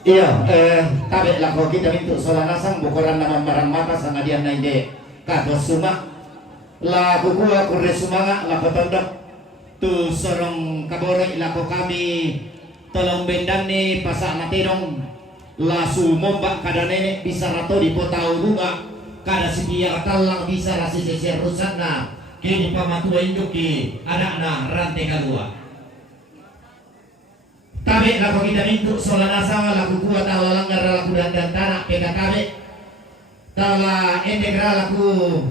Iya, tabe lako kita mintu solanasang bukuran nama marang mata sana dia nainde kato suma la kukuha kurre sumanga lako tondok tu sorong kabore lako kami tolong bendani pasak natinong la sumomba kada nenek bisa rato di potau bunga kada sedia talang bisa rasi seser rusana kini pamatua induki anakna rantai kadua. Tabe laku kita mintu solana sama laku kuat tala langgar laku dan tanah peka tabe tala endegra laku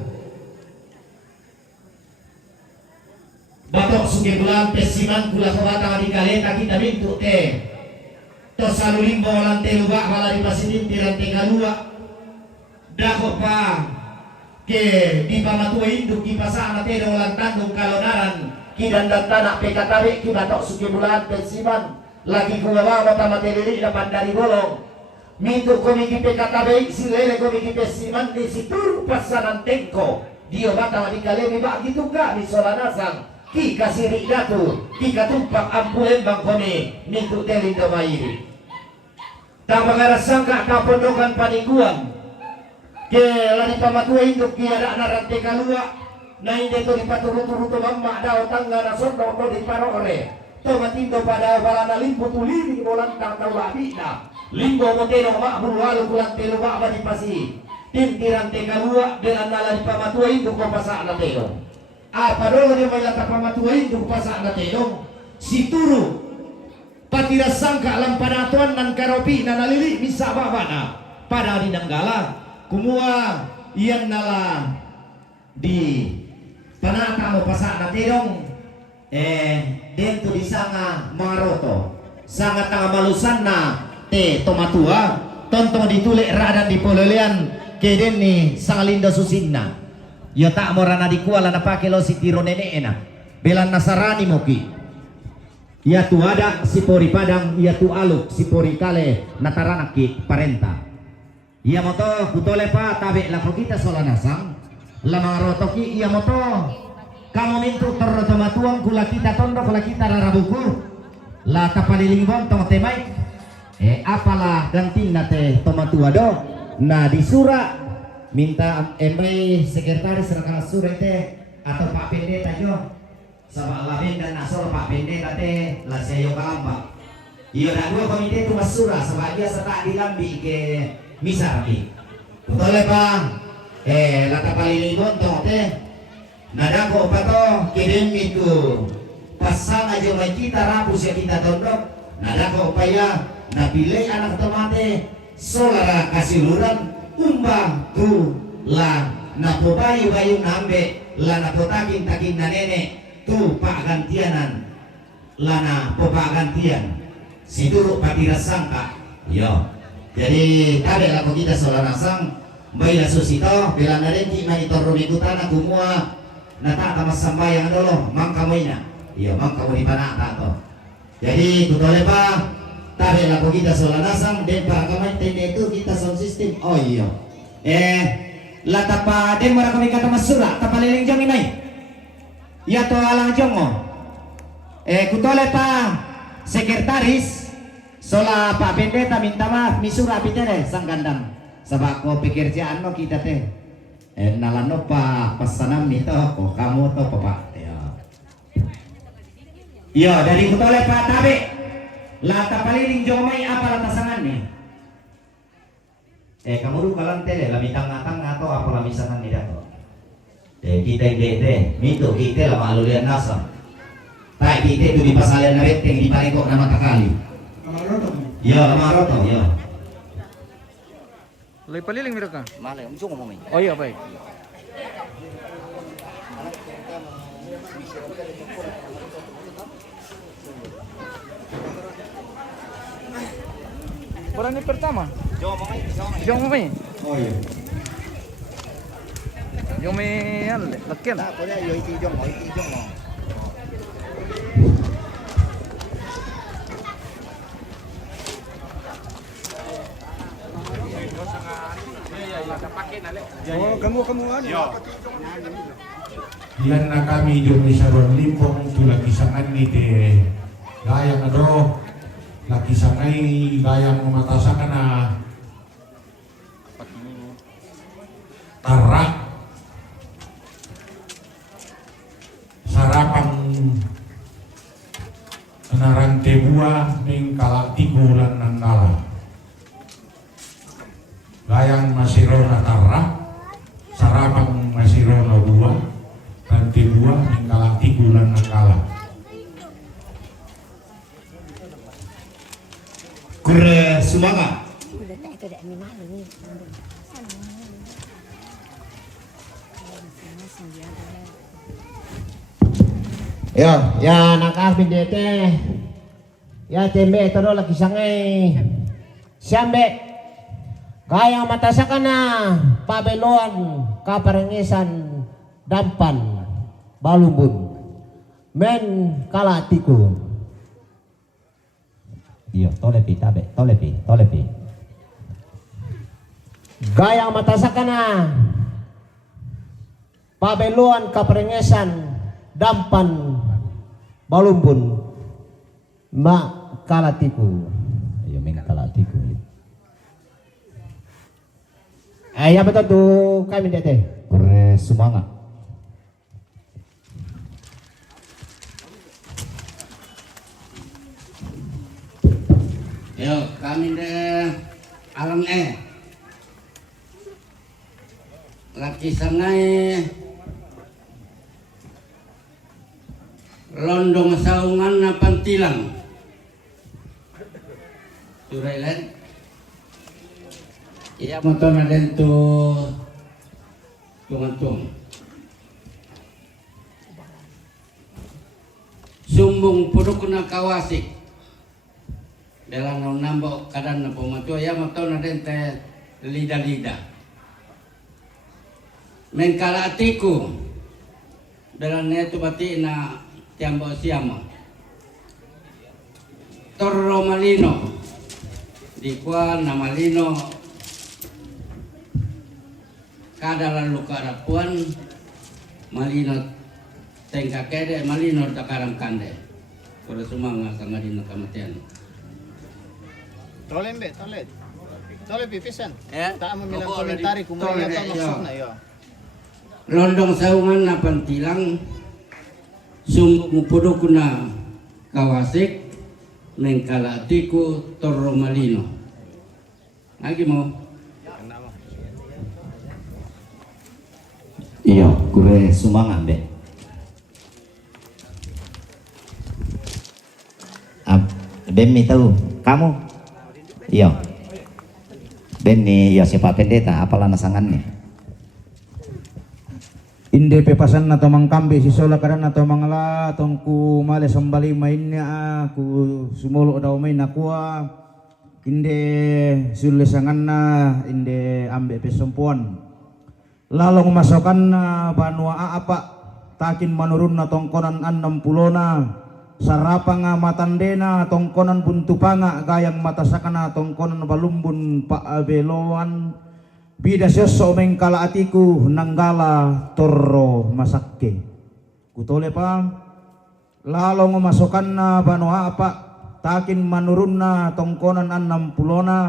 batok suge bulan pesiman kula kebata di kaleta kita mintu teh to salu limbo lantai luba bala di pasidin tirante kalua dako pa ke di pamatua induk di pasana teh dolan tandung kalonaran kidan dan tanah peka tabe ki batok suge bulan pesiman lagi kumawa mata materi dapat dari bolong mintu komiki PKKB silele komiki pesiman di situ pasanan tengko dia batang di kalemi bak gitu gak di solanasang ki kasih datu ki katumpak ampun bang komi mintu telin domairi tak mengarah sangka kapondokan paningguan ke lari pamatua induk ki ada narante kalua na inde to di paturu-turu to mamma daw tangga na sondo to di parore to matindo pada balana limpo tuliri bolan tang tau labina limbo moteno mak bulwalu bulan telo mak badi pasi tintiran te kalua dengan nala di pamatua induk ko pasak na telo apa dolo dia mayata pamatua induk pasak na telo si turu patira sangka alam panatuan nan karopi nan alili bisa babana pada di nanggala kumua iyan nala di panata mo pasak na telo dentro di sanga maroto sangat tanga malusan na te tomatua tonton ditulik radan di polelean keden ni sangalinda susinna yo tak morana di kuala na pake lo si tiro nene ena belan nasarani moki ya tu ada si pori padang ya tu aluk si pori kale nataranaki parenta ya moto kutole pa tabe lako kita solanasang lamang rotoki ya moto kamu mintu terrotomatuang kula kita tondo kula kita rarabuku la kapaliling bontong temai apalah ganting nate tomatua do nah di sura minta emre sekretaris rekan sura teh atau Pak Pendeta jo sama alamin dan asal Pak Pendeta teh la sayo kalamba iya dah dua komite tu masura sama dia serta dilambi ke misarki betul Pak la kapaliling bontong teh nada ko pato kirim itu pasang aja mai kita rapus ya kita tondok nada ko upaya napilih anak tomate solara kasiluran umbang tu la napo bayu nambe la napo takin na nenek tu pak gantianan la napo pak gantian siduru patira sangka yo jadi kade laku kita solara sang bayi susito bilang naren ki mai torro mikutana kumua nata tamas sambayang dolo mang kamunya iya mang kamu di panata to jadi tutole pa tabe laku kita solanasang den pa kamay tende itu kita sound system oh iya latapa den mara kami kata masura tapaliling jong inay ya to alang jong mo kutole pa sekretaris sola Pak Pendeta minta maaf misura pitere sang gandang sabak ko pikir jaan no kita teh nalano pa pesanan nito kok kamu to Pak ya dari kutole Pak tabe lata paliling jomai apa latasangan nih kamu dulu kalang tele la mitang-matang atau apa la misangan nih dato kita ide mito kita la malulian nasa tak kita itu di pasalan na reteng di palengkok nama kakali ya lamaroto ya Lay paliling meron ka? Malay, umsong mo may. Oh iya, baik. Parang ni pertama. Jom mo may. oh iya Yung may lakyan. Nah, pwede yung itijong mo, mo. Oh, kamu ano? Yan na kami doon sa Ron Limpong tulad isangan ni te gaya nga do laki sanay gayang mamatasakan na tarak sarapang narante buah ning kalatigulan ng kala gayang masiro na tarak sarapang masiro na buah rante buah ning kalatigulan ng kala. Kure Sumanga. Ya nakapin dete. Ya tembe todo lagi sangai. Siambe. Kaya matasakan na pabeloan kaparengesan dampan balumbun. Men kalatiku. Iya, tolepi tabe, tolepi. Gayang matasakan na pabeluan kaperengesan dampan balumbun ma kalatiku. Iya, ming kalatiku. Ayah betul tu kami dete. Kure Sumanga. Yo, kami de alam laki sangai londong saungan na pantilang turailan iya motor na den tu tungatung sumbung puduk na kawasik dalam nambok kadang na pematu ya motor na den te lida mengkala atiku dalam netu bati na tiambo siama torro malino di kuan na malino kadalan luka rapuan malino tengka kede malino takarang kande kuda sumanga sangadina kamatian Tole pipisan. ya Tak mau bilang komentari kumanya apa maksudnya ya. londong saungan na pantilang sumbung puduk na kawasik mengkala atiku torro malino lagi mau Iya, kure Sumanga be. Bemi tahu kamu? Iya. Beni ya siapa pendeta apalah nasangannya? Inde pepasan atau mangkambe si sola karan atau mangala tongku male sambali mainnya aku sumolo daw main aqua inde sulesanganna inde ambe pesompuan lalu masukkan banua apa takin manurun na tongkonan 60 na sarapang matandena tongkonan buntupanga gayang matasakana tongkonan balumbun pak beloan bida seso mengkala atiku nanggala torro masakke kutole pa lalu memasukkan na banua apa takin manurun na tongkonan 60 na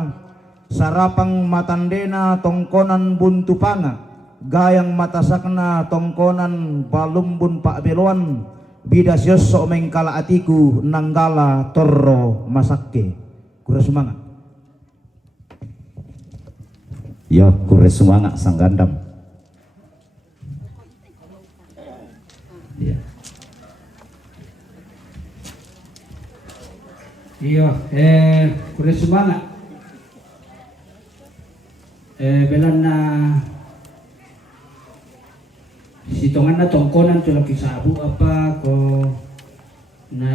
sarapang matandena tongkonan buntupanga gayang matasakna tongkonan balumbun pak beloan bida seso mengkala atiku nanggala torro masakke kura Sumanga. Ya kure Sumanga sang gandam. Iya. Iya, kure Sumanga. Belan na sitongan na tongkonan tulak isabu apa ko na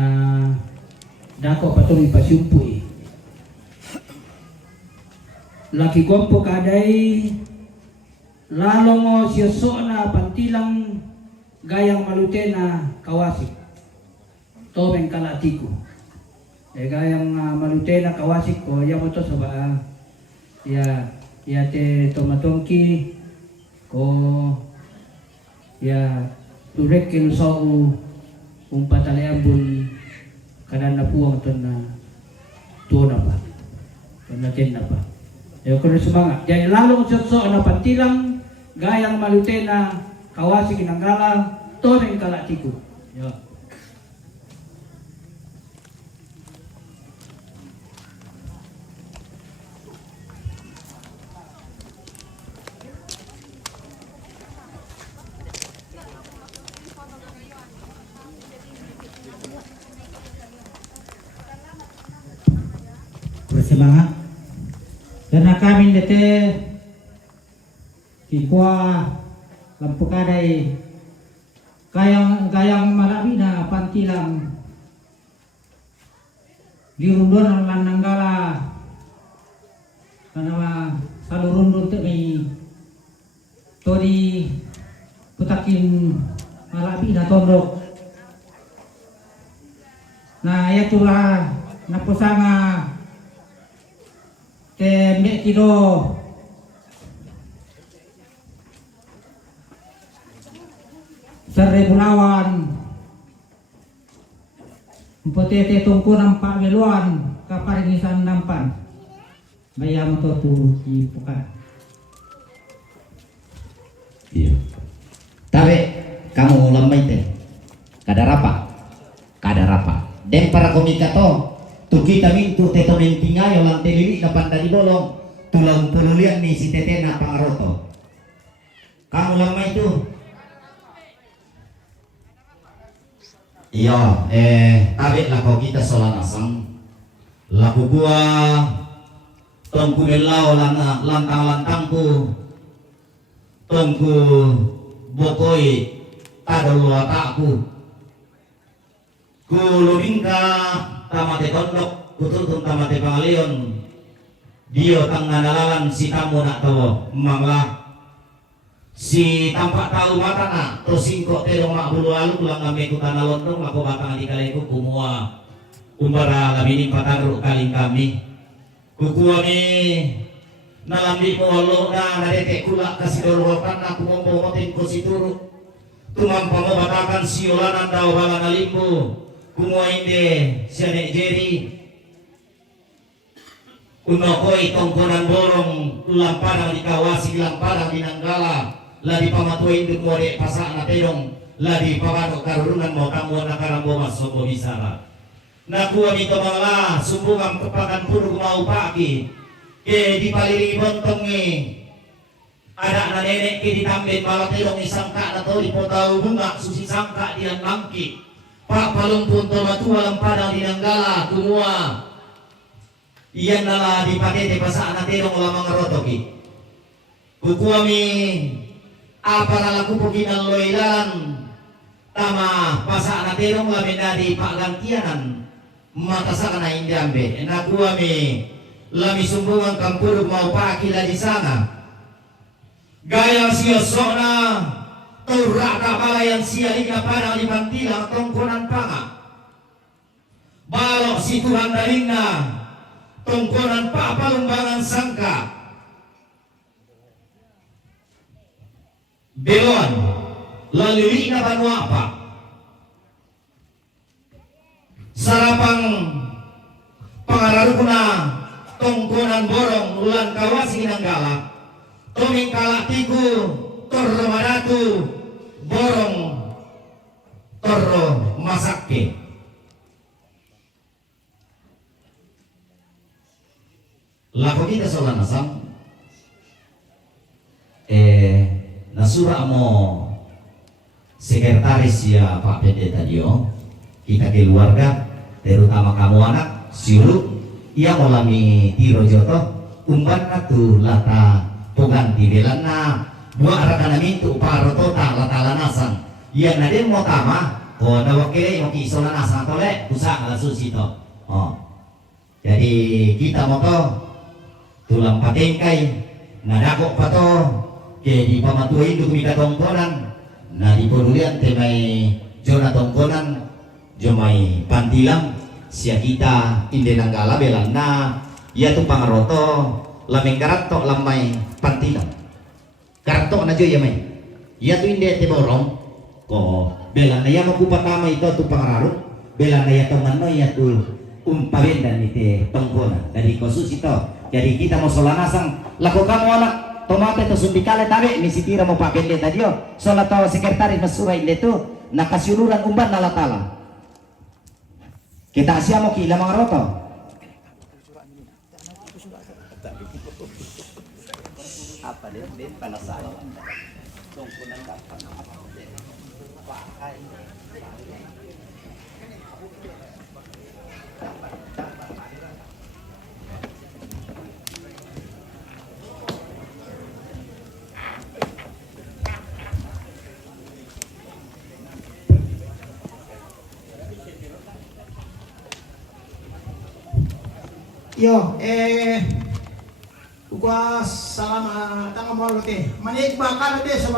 dako patong ipasumpuy. Laki kompo kadai lalong siyoso na pantilang gayang malute na kawasik to mengkala atiku gayang malute na kawasik ko ya mo to sa ba ya te tomatongki ko ya turek kin so umpataleambun kanan na puwang to na tuh apa natin na pa ayo ko semangat jadi lalong sosok na pantilang gayang malute na kawasi kinanggala toreng kalatiku yo. Bersemangat karena kami dete kikwa lampu kadai gayang malabina pantilang dirundon lan nanggala karena salurundun tu may tori putakin malabina tondok nah yatulah napusanga te mek kilo Seribu lawan Mpotete tungku nampak meluan kaparingisan nampan bayam to tu di pukat. Iya. Tapi kamu lemai teh. Kadar apa? Dan para komika tu kita mintu teto mentingayo lang telili na panda di bolong tulang pululian ni si tete na pangaroto. Kamu lemai tu. Iya, tabi lako kita solanasang laku gua tongku belau lantang-lantangku tongku bokoi tadol wataku ku lumingka tamate kondok kututum tamate pangalion dio tanganalalan si tamu nak tawo mangla si tampak tahu mata na terus singkok terong mak bulu alu pulang kami ku tanah londong aku batang di kaliku kumua umbara kami pataru kaling kami kuku ni nalambi mo lo na nadete kula kasih dorwakan aku ngomong ko si turu tumampa mo batakan si olanan daw bala nalimbo kumua inde siya jeri unokoi tongkonan borong lamparang di kawasi lamparang di nanggala ladi pamatuin duk mode pasak na pedong ladi pamano karurungan mo kamu na karambo masobo bisara nakuha mito mangla sumbungan kepakan puro mau pagi ke di paliringi bontongi ada na nenek ke ditambin malah pedong isangka na to di potau bunga susi sangka dian mangki pak palung punto matua lampadang di nanggala kumua iyan nala di pakete pasak na pedong lamang rotoki kukuami apa lalaku puginan loilan tama pasak na terong lamin dari pak gantianan mata sakana indambe nakua mi lami sumbungan kampuruk mau pakila di sana gaya siosona turak kapala yang sialika pada di bantilang tongkonan panga balok si Tuhan dalingna tongkonan pak palumbangan sangka belon lalu ina banu apa sarapang pangararuna tongkonan borong ulan kawasi nanggala toming kalatiku torro maratu borong torro masakke lako kita solanasang nasura mo sekretaris ya Pak Pendeta Dio kita keluarga terutama kamu anak siulu ia molami tiro joto umban tu lata poganti belana buat arak mintu paro tota lata lanasan ia nade mo tama ko nawakile mo kisola nasan tole usa ala susito jadi kita mo to tulang patengkai nadako pato ke di pamatuin duk mika tongkonan na di pedulian temai jona tongkonan jomai pantilang sia kita inde nanggala belanna ya tu pangaroto lameng karanto lamai pantilang karanto na jo ya mai ya tu inde te borong ko belanna ya maku patama itu tu pangararut belanna ya temanno ya tu umpabendan ite tongkona dari khusus itu. Jadi kita mau solanasang lakukan mo anak tomate to sundikale tabe misitira mo papende tadio sola to sekretaris masurai itu nakasuluran umban nalatala. Kita asya mo kila mga roto. Apa din panasalan. Tongkonan ka Yo, kuas salam tanga mo lote. Manik bakal lote sa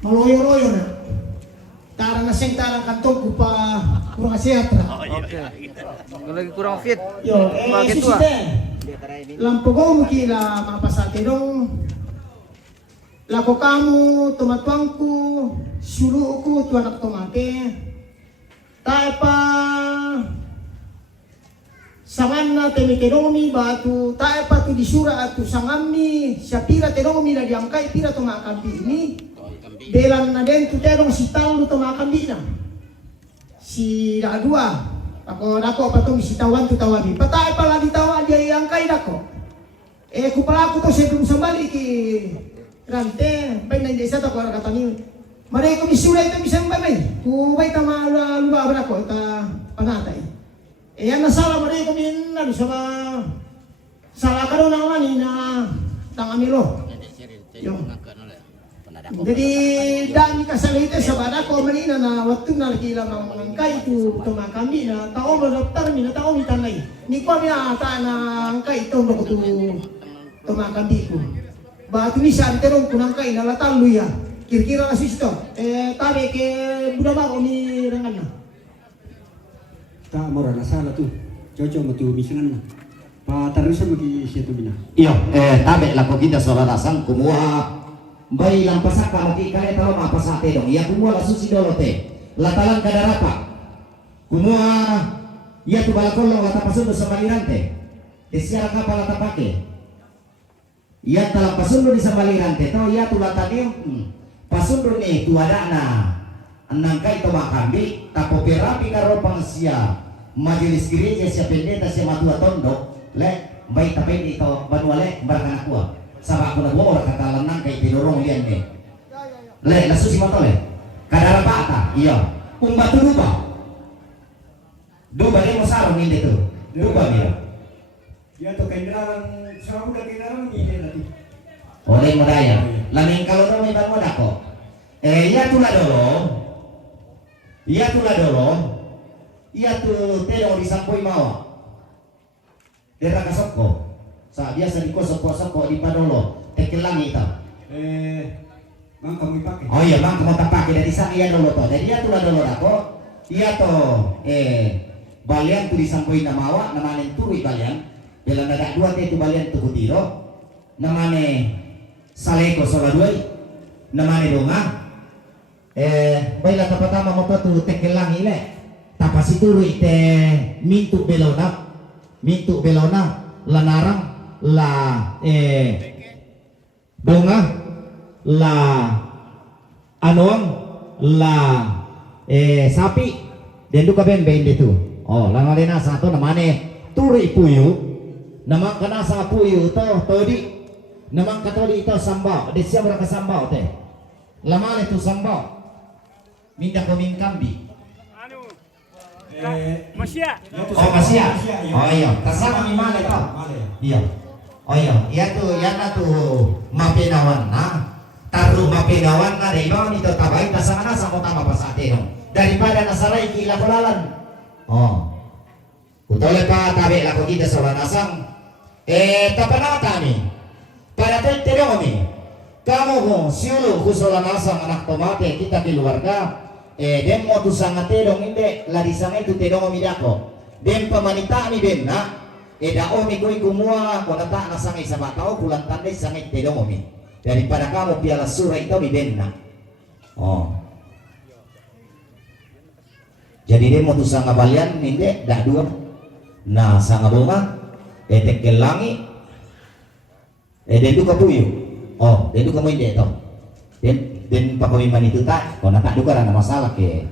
maloyo-loyo na. Tara na sing tarang kantong ko pa kurang sehat na. Kalau lagi kurang fit. Yo, Bakit tua? susite. Lampo ko mukila mga pasate dong. Lako kamu tumatwang ko, sulu ko tuanak tomate. Tayo pa sangan na temikeromi batu tae patu disura atu sangami siapira teromi na diangkai pira to makambi ini belan na den tu terong si talu to makambi na si dua ako apa to si tawan tu tawani patae pala di tawa dia angkai dako kupala ko to sebelum sambali ki rante bay na desa to ko kata ni mare ko misura ito bisang bay ku bay tama luwa ko ta panatay. Yan nasalah mereka kami na sama salah karo nang mani na tangamilo. Jadi dami kasalite sa bana ko manina na waktu na lagi lang ang kay tu tumakami na tao madaftar mi na tao mi tanay. Ni ko mi ata na ang kay to ko tu tumakami ko. Ba tu mi sa terong kunang kay na latal luya. Kira-kira na sisto. Tabe ke budama ko mi rangan. Tak mora na sala tu cocok mo tu misangan na patarusan mo ki siya tu bina iyo tabe lako kita solanasang kumuha bayi lang pasaka mo ki kaya talo mapasate dong iya kumuha la susi dolote latalan kadarapa kumuha iya tu balakolong lata pasundo sa malirante desiara kapal lata pake iya talang pasundo di sa malirante to iya tu latanim pasundo ni tu ada na anangkai to makambi tapo perapi karopang siya majelis gereja siya pendeta siya matua tondo le baik tapi itu manuale barang aku sama aku nagwo ora katalan nang kay pinurong lian de le lasu si moto le kadara bata iya batu lupa duba ni mo sarong hindi to duba dia ya to kendaraan sama udah kendaraan ni nanti oleh modaya laming kalau may ban mo dako iya tula dolo iya tu terong disampoi mawa dera kasoko sa biasa di kosok-kosok di padolo tekelangi ita mang kamu pakai oh iya mang kamu tak pakai dari sang iya dolo to jadi iya tu dolo dako iya to balian tu disampoi na mawa namane turi balian bela nada dua tu balian tu kutiro namane saleko saladoi namane donga baila tapatama mo pa tu tekelang ile tapasi tulu ite mintu belona lanarang la donga la anuang la sapi den du kaben bende tu oh langalena satu namane turi puyu nama kana sa puyu to todi namang katoli ito sambao de siya ka sambao te lamale tu sambao minta koming kambi. Masya. Oh masya. Oh iya. Kasama mi male to. Iya. Oh iya. Iya tu, yana tu mapinawan na. Taru mapinawan na dai bang ito tabay kasama na sa kota mapasate no. Daripada nasaray kila kulalan. Oh. Utole pa tabe la ko kita sa lanasang. Tapana kami. Para tetero kami. Kamu kung siulo kusola nasang anak tomate kita keluarga dem mo tu sangat terong hindi ladi sangay tu terong midako dem pamanita ni ben na dao mi koy kumuha ko nata na sangay sa batao kulang tanda sangay terong mi daripada kamu piala sura ito mi ben na oh jadi dem mo tu sanga balian hindi da dua na sa nga bunga etek gelangi dito ka puyo dito ka mo hindi ito din pa kami manituta o natado ka na masalah ke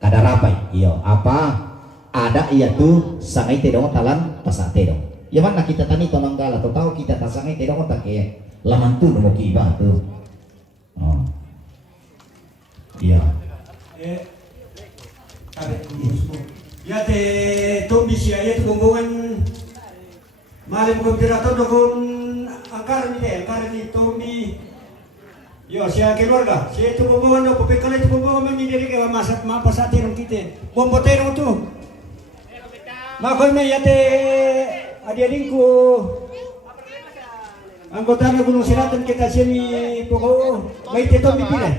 kadarapay iyo apa ada iya tuh sangay tedong talan pasate dong ya man nakita tani to nang gala to tao kita tasangay tedong tak ke laman tu mo kiba tuh iya Ya te tombi siya ya tumbungan malam kompirator dokon angkar ni tombi yo siya keluarga siya tumbungan do pepekala tumbungan mangidiri ke masak mapasati ron kite bombotero tu makoy me ya te adiadingku anggota na Gunung Selatan kita sini poko may te tombi pila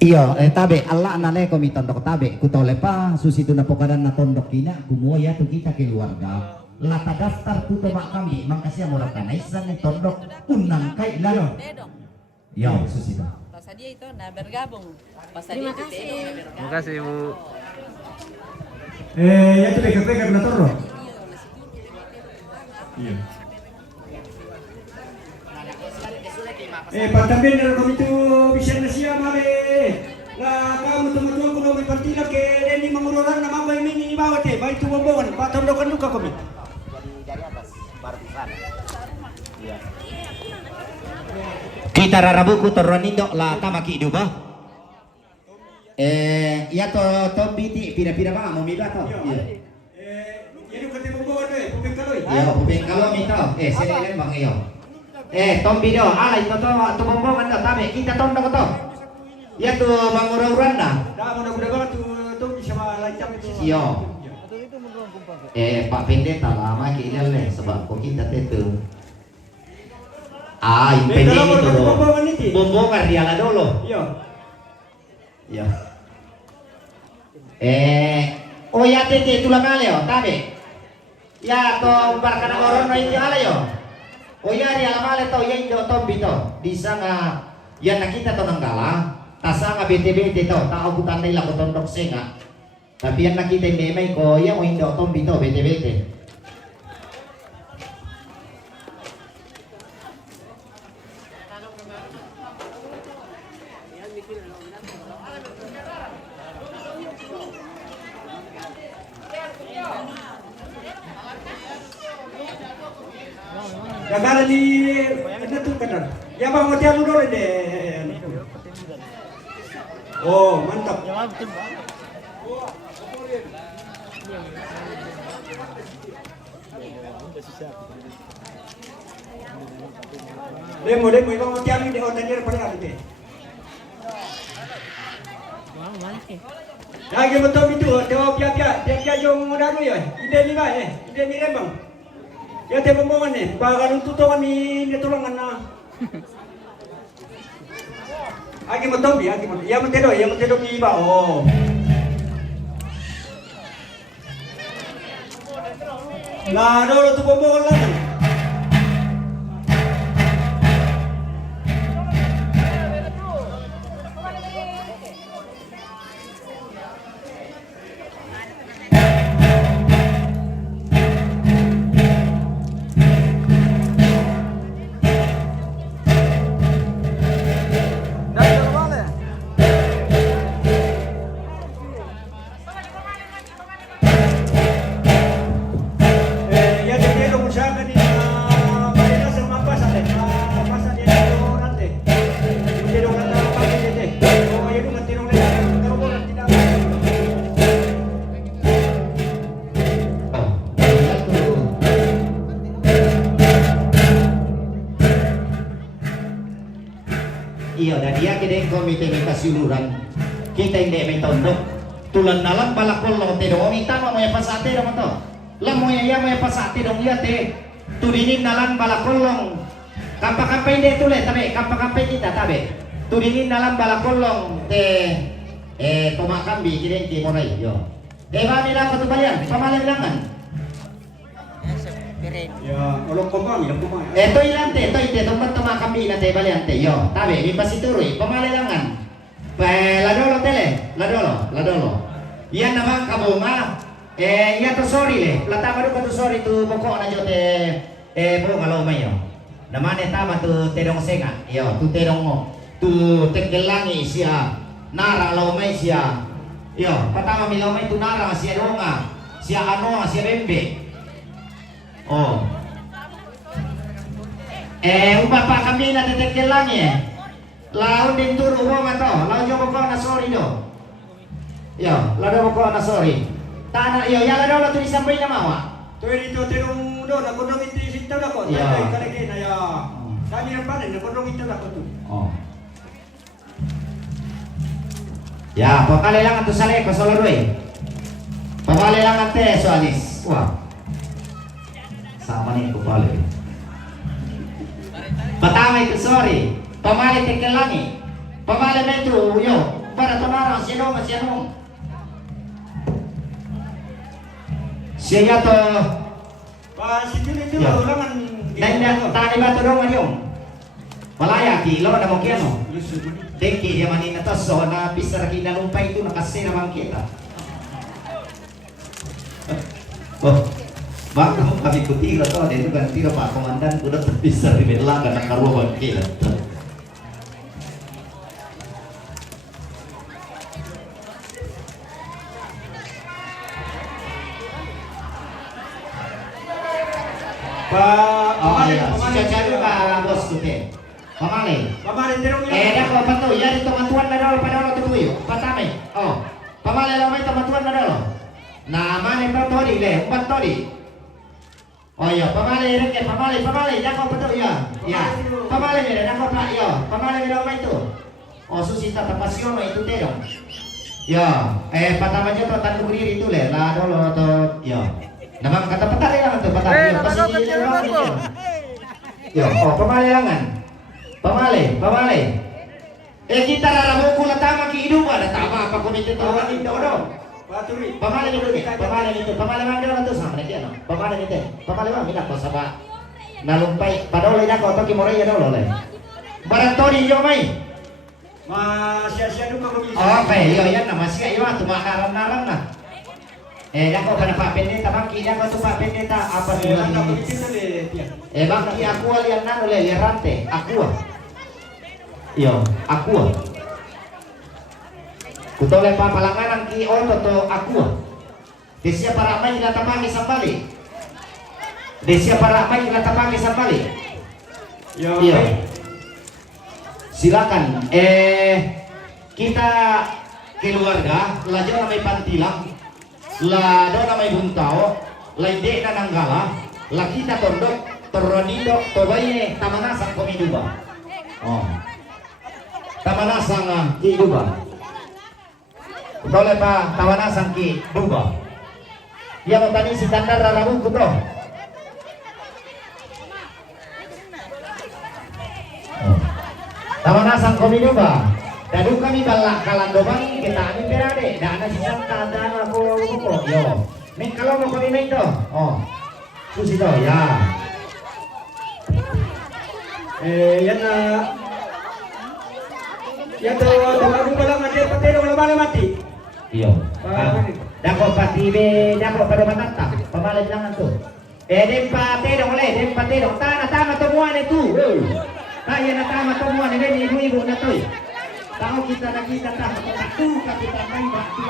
Iyo, tabe, Allah nale ko mitondok tabe, kutole pa, susitu na pokadan na tondok kina, kumuya tu kita keluarga. Lata daftar kutoba kami, mangkasya murah kanaisan ni tondok unang kay lalo. Yo, susitu. Pas dia itu nah bergabung. Pas dia itu Terima kasih Bu. ya tu peker na toro iya pagtabi na kami tu bisa na siya mare la kamu teman-teman kuno may partila ke deni mangururan na mabay mini ibawat bay tu bombongan patondokan duka kami kita rarabu ku toronindo la tamaki duba ya to biti pira-pira ba mo mila to Yan yung kati bombongan puping kaloy iya puping kalo mito sini bang iyo tombi do alay to bombongan do tabe kita tondok to ya tu mangurauran na dah mudah-mudahan tu bisa lancar iyo Pak Pendeta lama kilal sebab kok kita tetu yung pendeta itu bombongan dia lah dulu iya iya oh ya tete tulang aleo tabe ya to barkana oron na ini aleo oh ya dia lamale to ya indo tombi to di sana ya nakita to nanggala tasanga bete-bete to tao bukan nila ko tondok senga tapi yang nakita memay ko ya o indo tombi to bete-bete Gagara ni ano tu kanan. Ya bang hotel dulu deh. Oh mantap. Demo bang hotel ni deh hotel ni pada kali. Lagi betul itu, dewa pia jong modal ya. Ide ni ba ide ni bang. Ya te bombongan nih, bagal tutongan ni tulangan na. Agi motombi, ya matedo ni ba oh. Lah dolo tu bombongan lah. Iya, dan dia kini komite minta siluran kita hindi may tondok tulan nalang balakolong te dong minta mo may pasate dong to lam mo ya may pasate dong ya te tudinin nalang balakolong kampa-kampa hindi tule tabi kampa-kampa kita tabi tudinin nalang balakolong te tumakambi kini hindi mo na yo ba nila ko tubalian pamalangan Ya, ulong kumang, ilang kumang. Ito ilante, ito tempat kami na te baliante. Yo, tabe mi pasituri, pamalilangan. Ladolo tele, ladolo. Yan naman kabunga. Iya to sorry le. Latama do to sorry tu pokok na jote bunga lo mayo. Namane tama tu tedong senga. Yo, tu tedong mo. Tu tegelangi sia. Nara lo mai sia. Yo, pertama mi lo mai tu nara sia donga. Sia ano sia bembe. Oh. Upapa kami na tegelangi. Laon din turu mo mato. Laon yo ko na sorry do. Yo, lado ko na sorry. Tanah yo ya lado tu disampai na mawa. Tu dito terong do na kondong itu sinta na ko. Ya. Tay kalagi na ya. Kami na panen na kondong itu na ko tu. Oh. Ya, pakalilangan tu sale ko solo doy. Pakalilangan te soalis. Wah. Sama nih kupale. Pertama itu sorry. Pamali tekelangi. Pamali metu yo. Para tonara siano. Siya to. Pa situ itu Ya. ulangan. Dan tani batu dong ayong. Malaya kilo na mo kiano. Yusuf. Teki dia manina to so na pisar kinalumpay itu nakasira naman kita. Oh. Baka mo kami kutira to, dito kan tira pa komandan udah terpisah di Medlangan nakaruan kita. Cacaru ka bos tute. Pamali. Pamali terong Dako pato, yari tomatuan na dalo padalo tutuyo. Patame. Oh. Pamali lamay tomatuan na dalo. Na mane pa todi le, umpat todi. Oh iya, pamali reke, pamali, dako pato ya. Ya. Pamali mere dako pa yo. Pamali mere lamay to. Oh susita tapasiono itu terong. Ya, patama joto tandu diri itu le, la dolo to yo. Namang kata petari lang to, petari. Pasti yo, oh pamalilangan. Pamali. Kita raramu kula tama ki iduba, da tama apa komite tawa ni dodo. Paturi. Pamali itu. Pamali man dodo to sama ni ano. Pamali man mina ko saba. Nalumpay padole na ko to ki moray dolo le. Barantori yo mai. Masya-sya duka kami. Okay, yo yan na masya yo tumakaram na lang na. Dako kana pa pendeta baki dako tu pa pendeta apa Anak dulu. kami kita le tiang. Baki aku lian nano le rante, aku. Yo, aku. Kutole pa palanganan ki oto to aku. Desia para mai la tamangi sambali. Ya. Iya. Silakan. Kita keluarga lajo namai pantilang. La do namai buntao, la ide na nanggala, la kita tondok, toronido, tobaye, tamanasang komiduba. Oh. Tamanasang ki duba. Tole pa tamanasang ki duba. Dia mo tani si tandar rarabu ko to. Oh. Tamanasang komiduba. Dadu kami balak kalando bang kita amin berade, dah ada sisang kada aku yo. Nih kalau mau kami main to, oh, susi to ya. Yan na. Yan to, talagang pa lang natin pati nung laban mati. Iyo. Dako patibe, dako pada matata, pamalit lang to. Dem pate dong tama temuan itu. Kaya na tama temuan ini ibu na to. Tahu kita tahu kita main waktu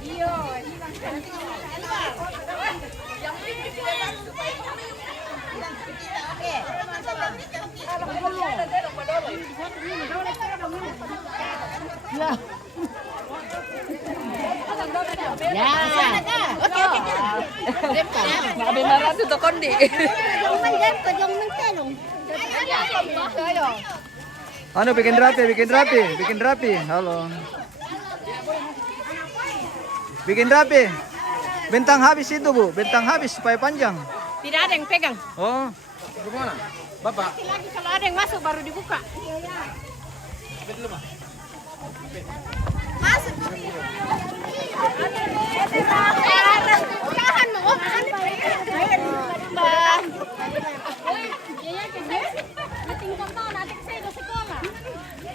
Iya, Ya. Oke. Abi marah tuh kondi. Anu bikin rapi. Halo. Bikin rapi. Bentang habis itu, Bu. Bentang habis supaya panjang. Tidak ada yang pegang. Oh. Gimana? Bapak. Lagi kalau ada yang masuk baru dibuka. Masuk. Jangan mau.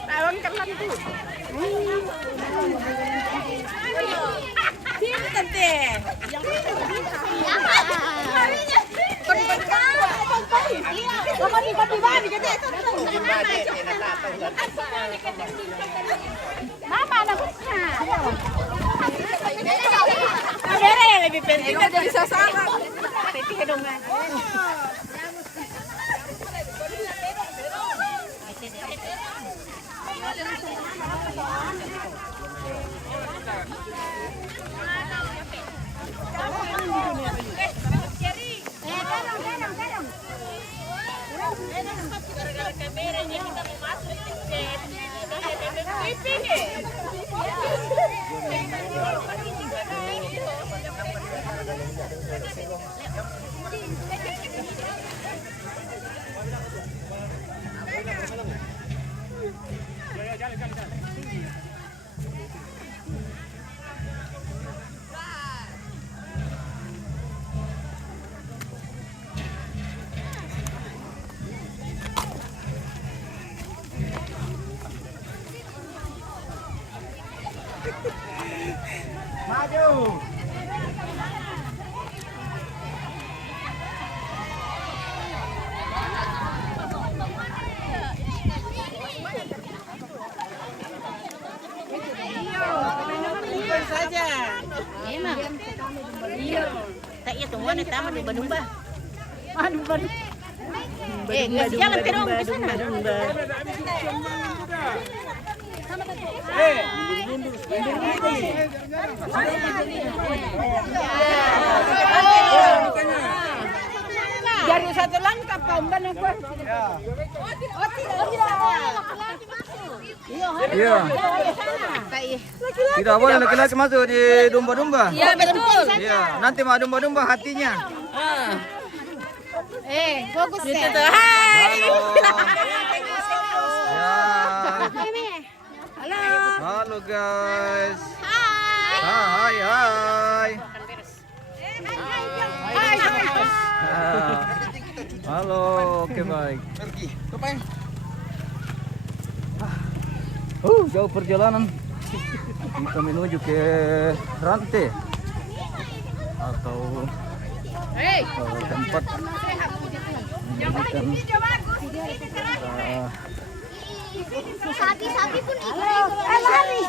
Tawon kelan tuh. Sini tante. Mama anaknya. Ada lebih penting dari sasaran. Penting dong. Maju. Saja. Emang. Iya. Tak iya tungguan itu tamu domba-domba. Domba. Ngasih jalan ke dong ke sana. Jadi satu langkah pomban apa? Oh tidak. Iya. Tidak boleh laki-laki masuk di domba-domba. Iya betul. Iya, nanti mah domba-domba hatinya. Bagus ya. Halo. Ya. Halo. Halo guys. Hai. Hai. Halo, oke baik. Jauh perjalanan. Kita menuju ke Rantai atau tempat menjadikan Sapi pun lari.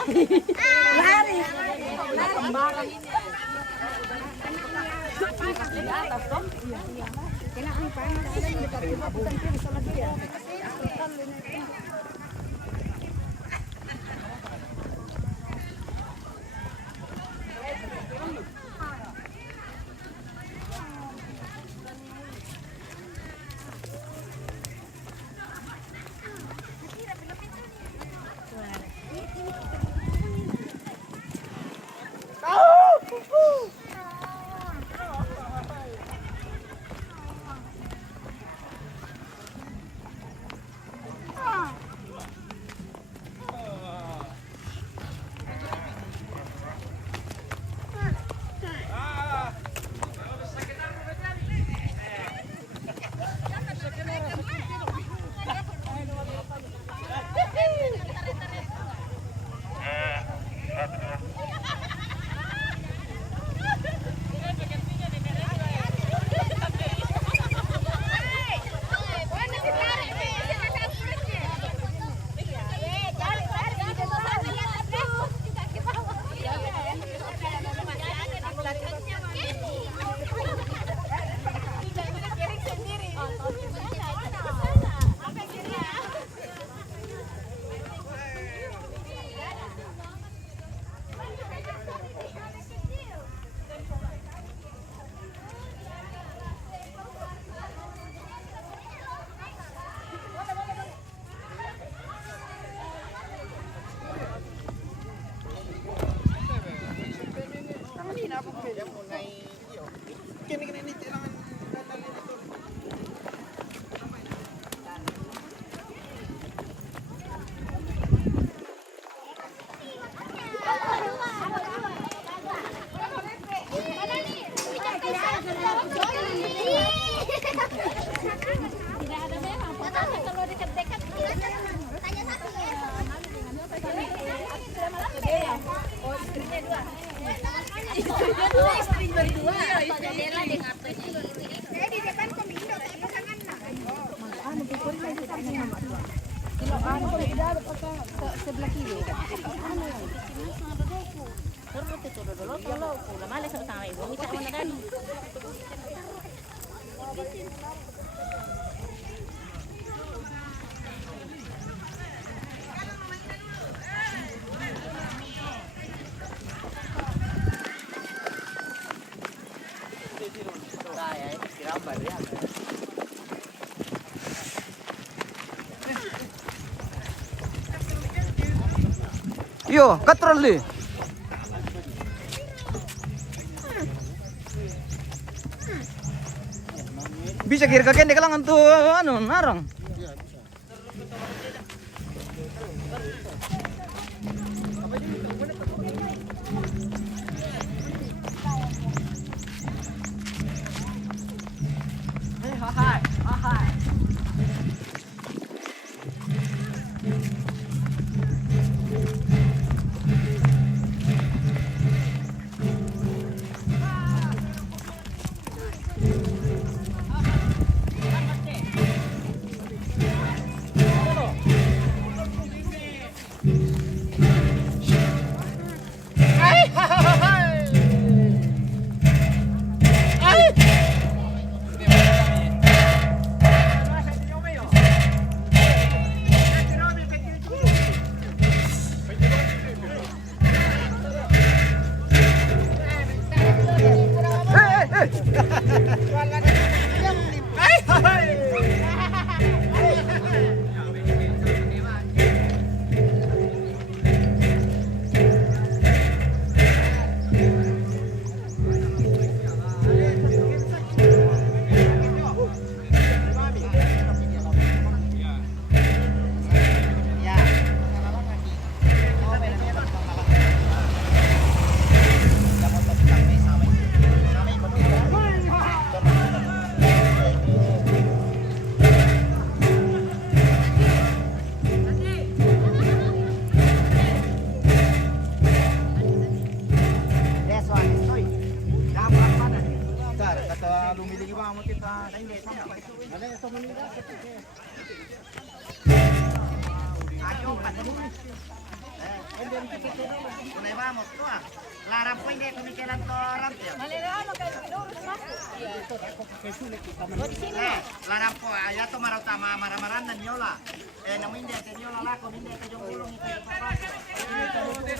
sebelah kiri. Terus itu dulu kalau udah malas sama ibu minta mana dan. Yo, katrol li. Bisa kira kakek dek lang tuh anu narang.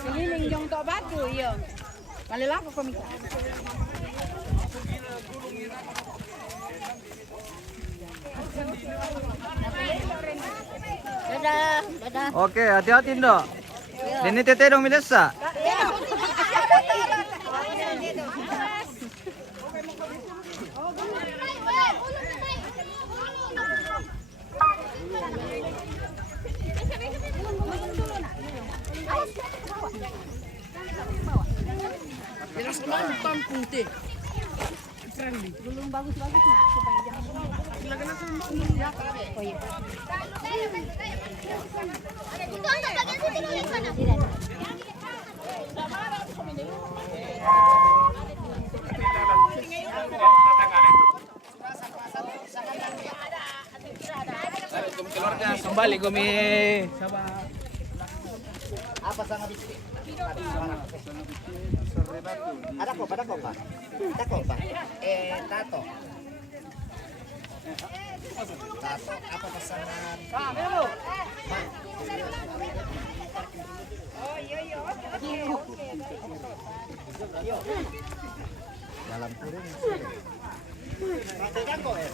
Keliling jong tok batu iya. Malila ko komika. Dadah, dadah. Oke, hati-hati Ndok. Dini tete dong milesa. Nonton putih. Friendly. Belum bagus-bagus nah supaya jangan. Oh iya. Itu angkat bagian sini yang sana. Keluarga kembali kami sama Apa sangat di ada kok, Pak. Ada kok, Pak. Tato. Tato apa pesanan? Oh, iya. Dalam kurung. Katanya kok ya?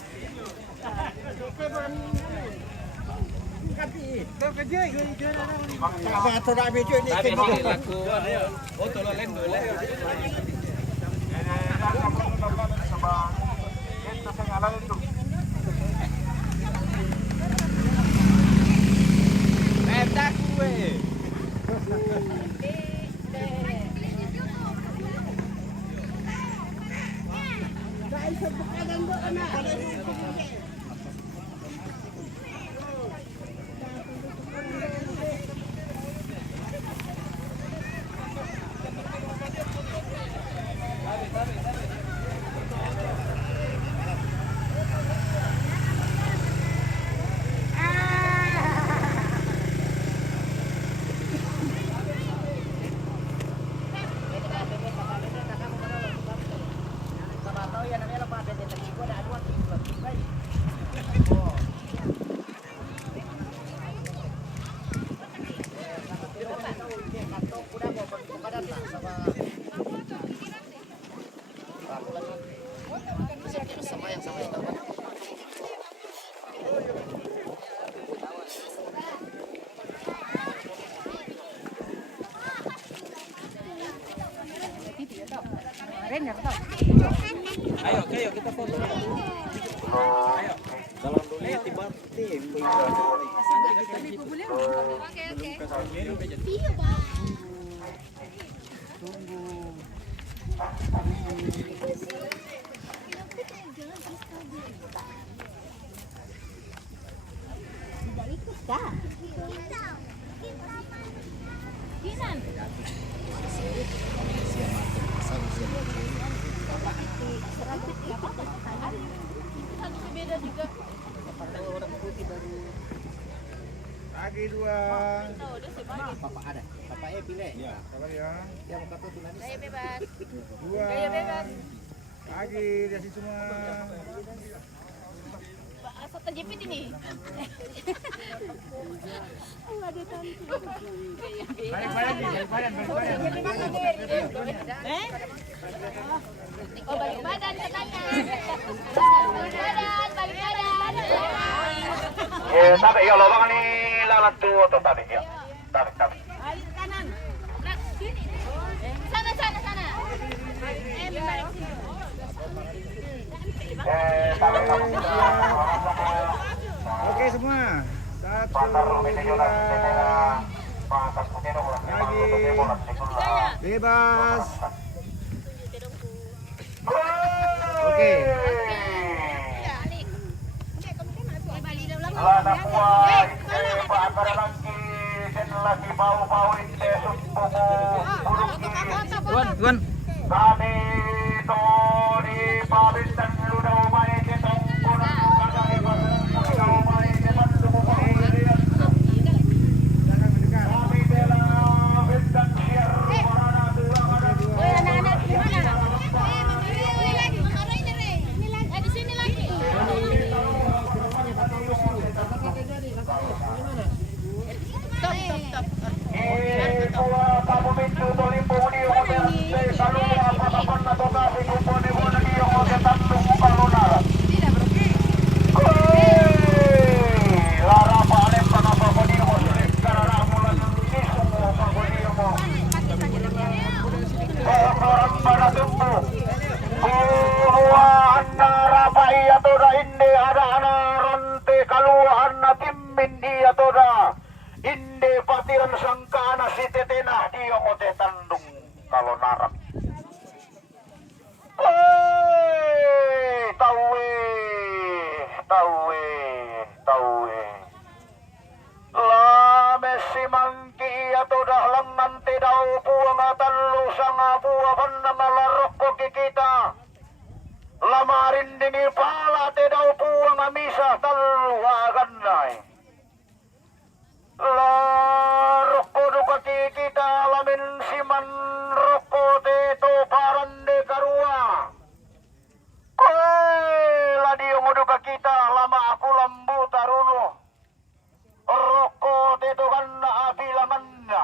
Tidak ikut kah? Kinan. Beda juga. Lagi dua. Bapak ada. Bapak pilih. Ya, sabar ya. Yang kata tulis. Gaya bebas. Dua. Gaya bebas. Lagi dari semua. Satu jepit ini. Ada tantu. Balik badan. Oh, balik badan katanya. Balik badan. Tabi ya lobang ni lalat tu atau tabi ya. Tabi. Balik kanan. Nak sini. Sana. Balik sini. Oke semua. Satu, dua. Lagi. Bebas. Oke. Tuan. Kami to di pabintan ludaw may kitong punang kagaiban ikaw may kitang tumupang kami tela bintan siar para tulang Anak-anak di mana? Ini lagi. Ini lagi. Di sini lagi. Stop. Iwa kamu mintu tolimpo di hotel selalu apa-apa na to kasi kupone mo na di hotel tatlong kalunar. Lara paling panapa ko di hotel karena mulan sisung mo ko di mo. Orang pada tumbuh. Kuhuan na rapai ato da inde ada anaronte kaluhan na timmin iya to da. Inde patiran sangkana si tetena dia ngote tandung kalau narak. Tawe. La mesi mangki atau dah lengan tidak puang atalu sanga puapan nalarok ko kita. Lamarin dini pala tidak puang amisa talu agandai. La roko duka kita lamin siman roko teto parande karua. Ladi yang duka kita lama aku lambu taruno. Roko teto kanna abilanganna.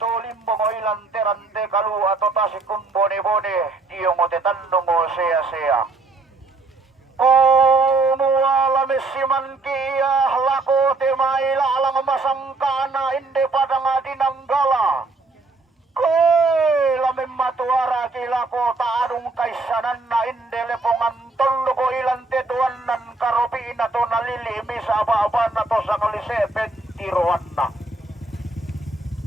Tolimbo mo ilanterante kalu atau tasikun bone-bone. Diyo mo tetandong mo sea-sea. Muala mesiman kia lako temaila alang masangkana inde padang adinanggala. Lamin matuara kilako taadung kaisanan na inde lepongan tolo ko ilan tetuan nan karopi na to nalilimi sa aba-aba na to sa kalisepet tiruan na.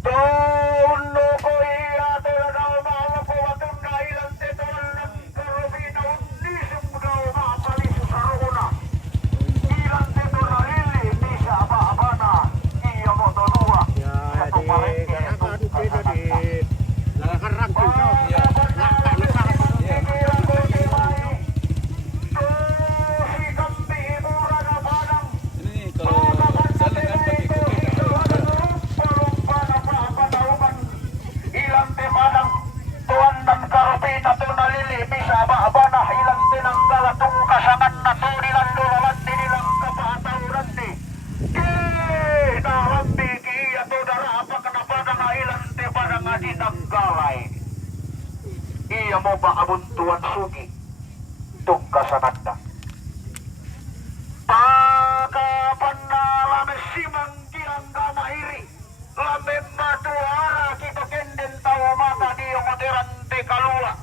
Tuno ko iya tela daw maalapo atong na ilan tetuan nan karopi na unisong daw maapali sa saruna. Ilan teto nalilimi sa aba-aba na iya mo to luwa. Sa tumareke iya mo ba abuntuan sugi tung kasananda pakapan na lame simang kilang gamahiri lame matuara kita kenden tau mata di omoterante kalula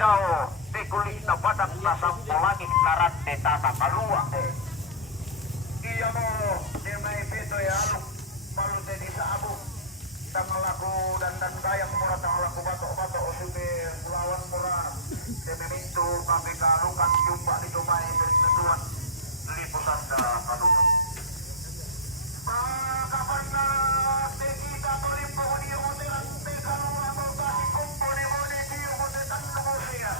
daw di kulit na badak na sampulangin naran de tanah kalua iya mo di may pito alok palute di sa abo tangalaku dan gayang mura tangalaku bato o subir lawan mura seminto kami kalukan jumpa di dumay berituan lipusan da kalukan kapan na kita tulimpo di hotelan di kaluan mo basi kumpo di mo di hotelan mo siya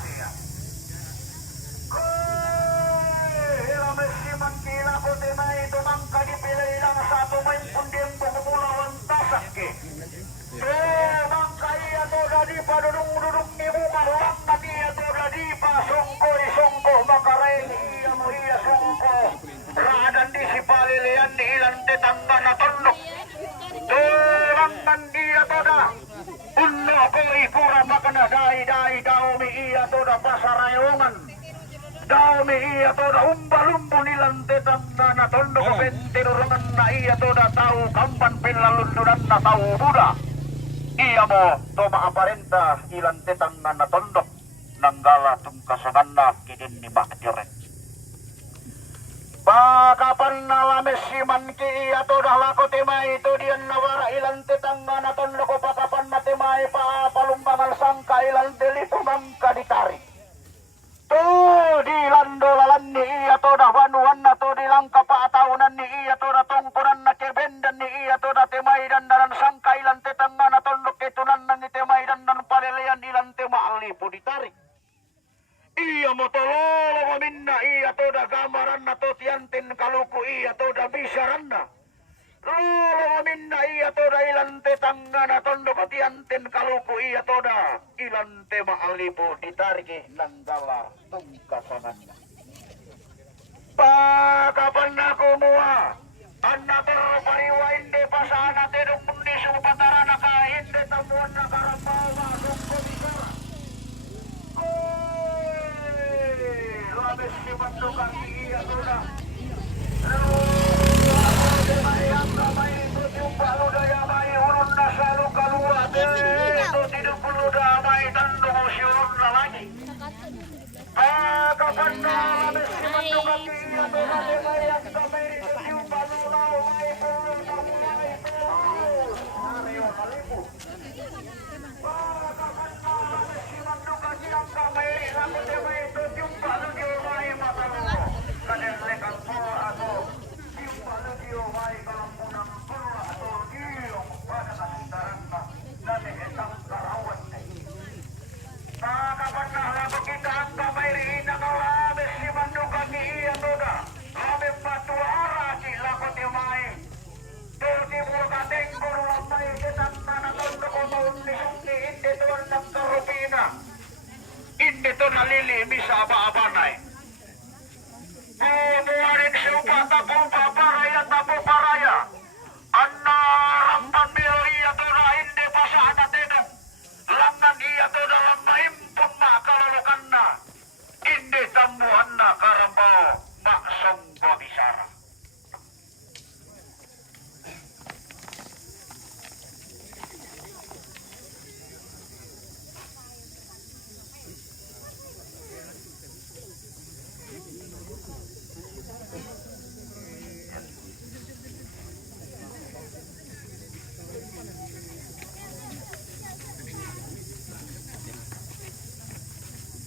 Hila mesiman kila ko temay tumangka di pilay lang sa tumayin pundim bumulawan tasak ke mangka iya to dadi padudung-dudung ni mo maruang mati iya to dadi pa songko makaray iya mo iya songko radan di si palilian ni ilan tetangga na tundok tulangkan iya to da unno ko ikura makana dai daw mi iya to da pasarayongan daw mi iya to da umbalumbu nilan tetangga na tundok bentirungan na iya to da tau kampan pilalundunan na tau buda iya mo to maaparenta ilan tetangga na tundok nanggala tungkasagan na kidin ni Bakdiret kapan nalames siman ki iya to dah lako timay to diyan nawara ilan tetangga na tundok ko pakapan na timay pa palumbangal sangka ilan telipumang kaditarik to di landolalan ni iya to dah wanuan na to di langka paataunan ni iya to dah tungkuran na kebendan ni iya to dah timay dandanan sangka ilan tetangga na tundok itunan na ni timay dandan palilian ilan temali po ditarik iya mo tololo mo minna iya to dah gamaran na to tiantin kaluku iya to dah bisaran na lolo mo minna iya to dah ilan tetangga na tundok tiantin kaluku iya to dah ilan temali po ditarik nanggala tungkasangan na kapan ako mua anna terpariwa inde pasana tedong pundi supatara na ka inde tamuan na karapaw masuk ko bisara labes si mandukan iya to dah ang kamay ito yung paludaya may ulun na sa lukalua ito tinupuluda may tando mo si ulun na lagi kapan na labes si mandukan iya to dah may ang kamay ito yung palulaw may pulun na may pulun ariyo halipo kapan na labes si mandukan iya kamay ito yung paludya may matalo kanilekang po ako yung paludya may kalampunang pula ato iyong pada kasintaran na dati isang karawan kapan na labo kita ang kamay rin ang labes si mandukan iya to dah aming patuara sila ko timay Tuti mo kateng kurang may kitang nanatong ko maunisong ni hindi to ang nagkarupina hindi to nalilimi sa aba-abanay buwaring siupata po paparaya tapo paraya ang narampan miro iya to na hindi pa sa anatinang langan iya to na lang maimpon na kalulukan na hindi tamuhan na karambaw maksong babisara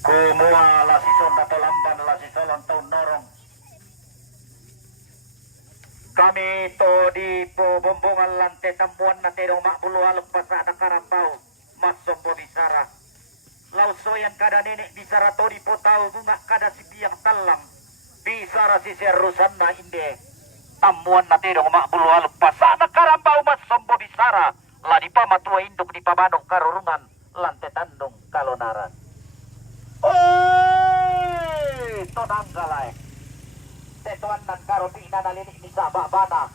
Kumuha la sison na tolamban la sisolon taon norong. Kami to di po bumbungan lante tambuan na terong makbuluhalok pasada karapaw masombo bisara. Lausoyan kada nenek bisara to di po tau bunga kada sibiyang talang bisara si serusan na inde. Tambuan na terong makbuluhalok pasada karapaw masombo bisara. La di pa matua induk di pamanong karurungan lante tandong kalonaran. Oi, tonanggalay. Tetuan nan karoti na nalinik ni Sabak Bana.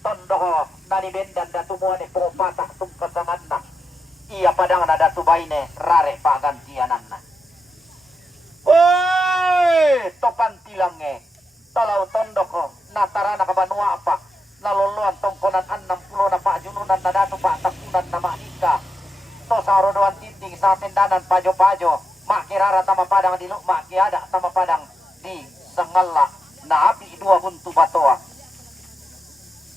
Tondoho nanibendan da tumuan ni pupatak tungkasangan na. Iya padang na da tubayne rare pagantianan na. Oi, topan tilange. Talaw tondoko natara na kabanua apa. Naluluan tongkonan 60 na pajununan na datu pa takunan na mahika. To sa rodoan tinting sa tendanan pajo-pajo. makirara tama padang di makiada tama padang di sengala na api dua buntu batoa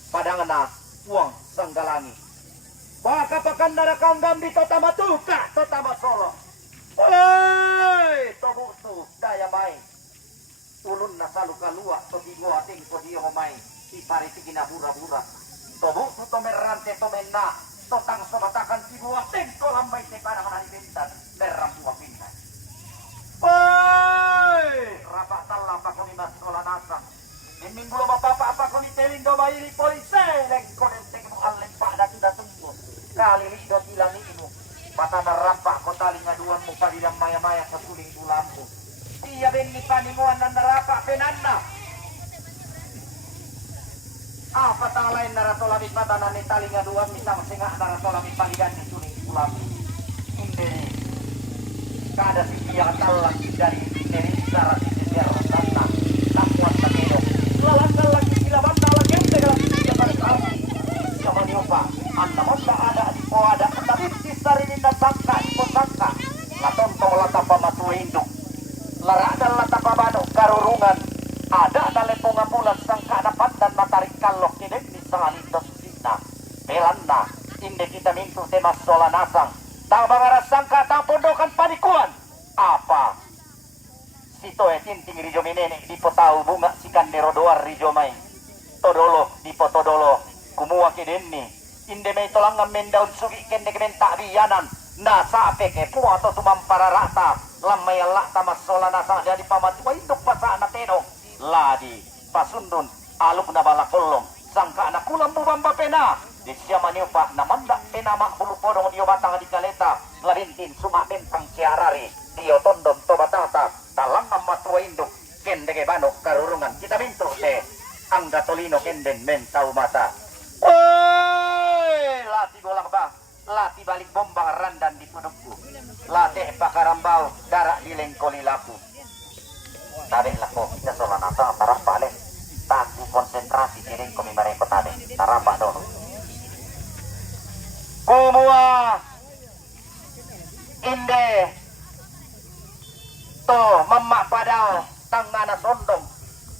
padang na uang sanggalangi baka pakandara kanggam di tota matuka tota masolo oi tobu tu daya mai ulun na salu kalua to di gua ting to di homai di pari tigina bura-bura tobu tu to merante to menna to tang sobatakan si gua ting to lambai te parang na bintan beram buah pintan oi rapat talam pa koni mas ola nasa in minggu lo bapa apa koni teling do bayi polisi leng konen teng mo aleng pa da sudah tunggu kali ri do tilang imu mata narampak kota linga duan mo padilang maya-maya sa kuling bulambo iya ben ni paninguan nan narapa penanda apa talain naratolami mata nan talinga duan misang singa naratolami paligan di kuling bulambo hindi kada si iya talang dari dari sara si sejarah tanah takuan takero lalang lagi sila banda lagi tegak dia pada kami sama nyoba anda manda ada di poada tapi di sarina sangka di posangka la tontong la tapa matu induk lara dan la tapa bano karurungan ada dale ponga bulan sangka dapat dan matari kalok kidek di sangali dosusina belanna inde kita mintu tema sola nasang tang bangara sangka tang pondokan panikuan apa sito tinting rijo menene di potau bunga sikan nerodoar rijo mai todolo di potodolo kumua kidenni inde mai tolangan mendaun sugi kende kementa biyanan na sape ke puwa to tumampara rata lamay Allah tamas sola nasa jadi pamatuwa induk pasa na teno ladi pasundun aluk na balakolong sangka na kulam bubamba pena di siya maniupa na manda pena makbulu podong diyo batang di kaleta larintin suma bentang ciarari diyo tondom to batata talang matuwa induk kende ke banok karurungan kita mintu te angga tolino kenden mentau mata oi lati bolak bang lati balik bombang randan di pudukku lati pakarambau darak di lengkoli laku tarik laku kita solan atau tarampak le taku konsentrasi kiring kami mereka tadi tarampak dulu kumua inde to mamak padao tangana sondong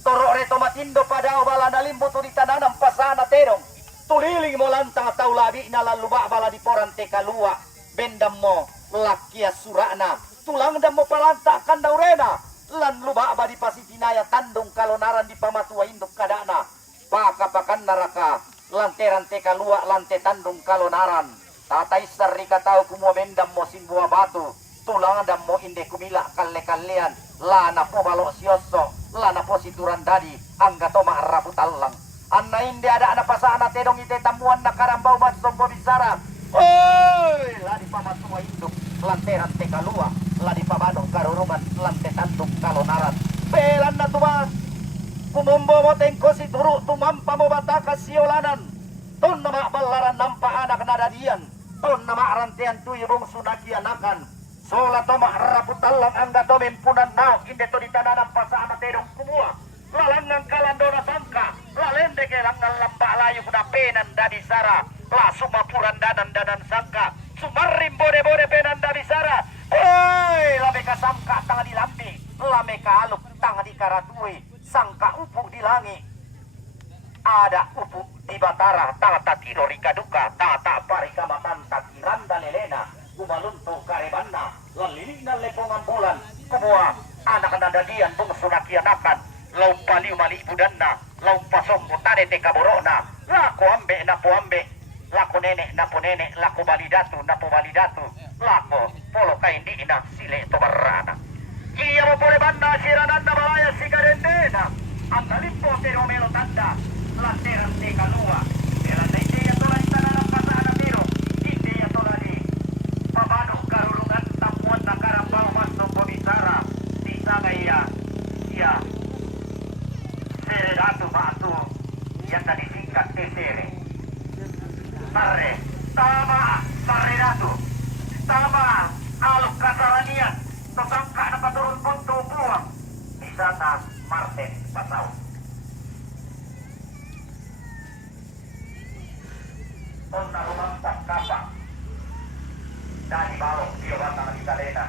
torok reto matindo padao balana limbo tu di tananam pasana terong tuliling mo lantang tau labi na laluba bala di poran teka lua bendam mo lakia surana tulang dam mo palanta kan daurena lan luba ba di pasitinaya tandung kalonaran di pamatua induk kadana pakapakan naraka lanteran teka lua lante tandung kalonaran tatai sarika tau kumo bendam mo simbua batu tulang dam mo inde kumila kalle-kallean lana po balok sioso lana po situran dadi angga to ma'rapu tallang anna inde ada anak pasana tedong ite tamuan na karambau mat sombo bisara oi ladi pamatua induk lanteran teka lua ladi pabadong karurungan lante tandung kalonaran pelan na tumas kumumbo mo tengko si turu tumampa mo bataka siolanan ton nama balaran nampa anak nadadian ton nama rantean tuyubong sunaki anakan sola toma raputalang angga to mempunan nao inde to ditananam pasana tedong kumua lalangang kalandona sangka lalende ke langal lambak layu kuda penan dadi sara la sumapuran danan sangka sumarim bode penan dadi sara oi lame ka sangka tang di lambi lame ka aluk tang di karatui sangka upuk di langi ada upuk di batara tata tiro rikaduka tata parika matan takiranda lelena kumaluntu karebanna laliling na lepongan bulan kumua anak nadadian bung sunakianakan lau paliu mali budanna lau pasong mutade teka borona lako ambe na po ambe lako nenek na po nenek lako balidatu na po balidatu lako polo kaindi ina sile to barana iya mo pole banda siranan na balaya sigarendena ang nalimpo pero melo tanda lanteran teka lua eran na ideya tola itana ng pasana pero ideya tola ni pabano karulungan tamuan na karambao masong komisara di sangaya iya Seratu batu yang tadi singkat TCR. Tare, tama Seratu, tama aluk kasaranian, tersangka dapat turun puntu buang di sana Martin Pasau. Onda rumah tak kapak dari balok dia batang di kalena.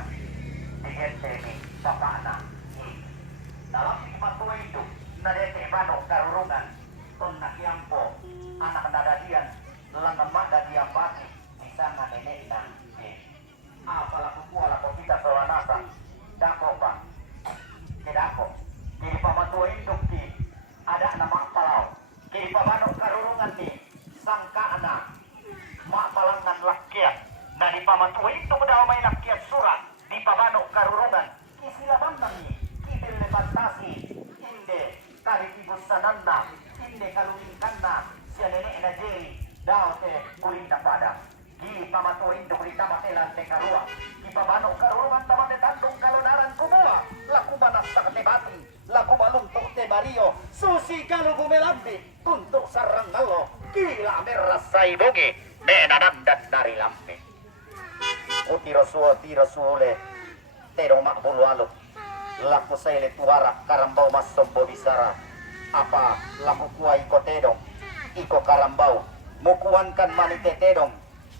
digenteni papana dalam patuwa itu nadete bano karurungan ton nakiampo anak nadadian langan mak dadian bati isanga nenek na apalah kuala ko kita sawanasa dako pa kedako kiri pamatuwa itu ki ada nama palau kiri pamano karurungan ni sangka anak mak palangan lakyat na di pamatuwa itu daw may lakyat surat di pamano karurungan kisilaman nami kidil levantasi inde karikibusananda inde kalungingkanna siya nenek na jeri daw te kulinda pada di pamatuwa itu kulita matelan te karua di pamano karurungan tamate tandong kalonaran kumua laku manas sa katibati laku maluntok te Mario susi kalu gumelambi tuntuk sarang ngalo gila merasai boge menanandat dari lampe tiro suule terong mak bulu aluk laku saile tuara karambau mas sombo bisara apa laku kuai ko tedong iko karambau mukuankan manite tedong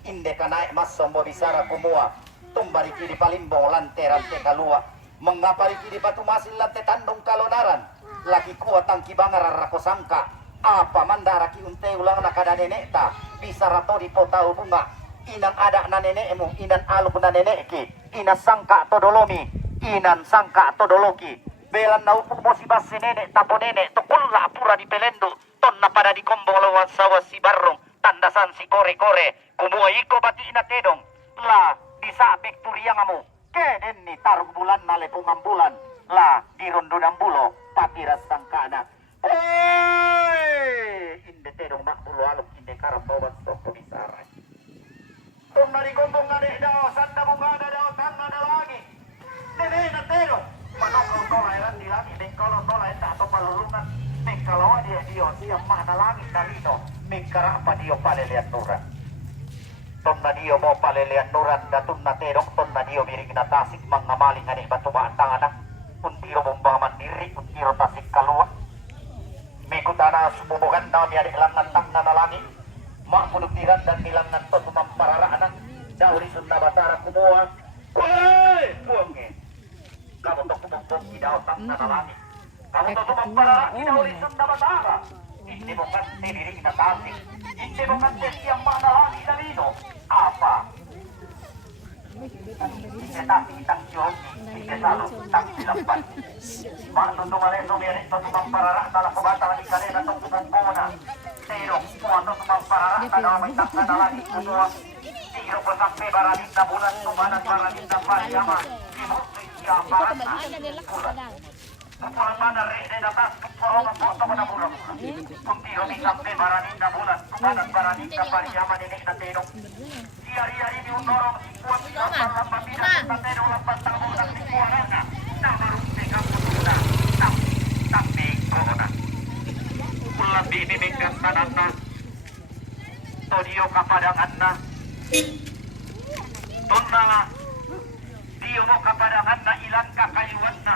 inde kanaik mas sombo bisara kumua tumbari kiri palimbong lanteran te kalua mengapa di batu masin lante tandong kalonaran lagi kuat tangki bangar rako sangka apa mandaraki unte ulang nakada nenekta bisa rato di potau bunga inan ada na nenekmu inan aluk na neneki inan sangka todolomi inan sangka todoloki belan na upuk mo si basi nenek tapo nenek to kulla pura di pelendo ton na pada di kombong lawan sawas si barrong tandasan si kore-kore kumua iko bati ina tedong la bisa pekturia ngamu keden ni taruk bulan na lepungan bulan la di rondonan bulo patiras sangkana inde tedong mak bulo aluk inde karam bawas toko bisarai tung nari gombong ngadek daw sanda bunga daw tanga da lagi nene na tedong manokong tolai lagi lagi bengkolo tolai tak to palulungan bengkalo dia siap mana langit dalino mengkara apa dia pale lihat nuran tonna dio mo palelean nuran datun na terong tonna dio miring na tasik mangamaling ani batu batang anak untiro bombang mandiri untiro tasik kalua mikutana sumubukan daw mi adik langan tang na nalangi mak pudutiran dan nilangan to sumamparara anak dauri sunda batara kumua woi puange kamu to kumupong kidaw tang na nalangi kamu to sumamparara dauri sunda batara hindi bukan miring na tasik hindi bukan siang mana lagi dalino apa tetapi tang jogi selalu tang dilapan mak tuntungan itu biarin to sumamparara dalam kebataan di kalena to kumupona terong puano sumamparara dalam may tang na lagi kumua tiro ko sampai baradinda bulan kumanan baradinda pariama imuti siya barana Pupulang mana rede datas pupulang foto pada bulan kuntiro mi sampai baradinda bulan kumanan baradinda pariama nenek na terong siari-ari diundorong kuat dalam lambat tidak na terong lambat tahunan di kuarana tak barumpe kamu tuna tapi corona lebih mimingkan tanana todio kapadangan na tonna dio mo kapadangan na ilan kakayuan na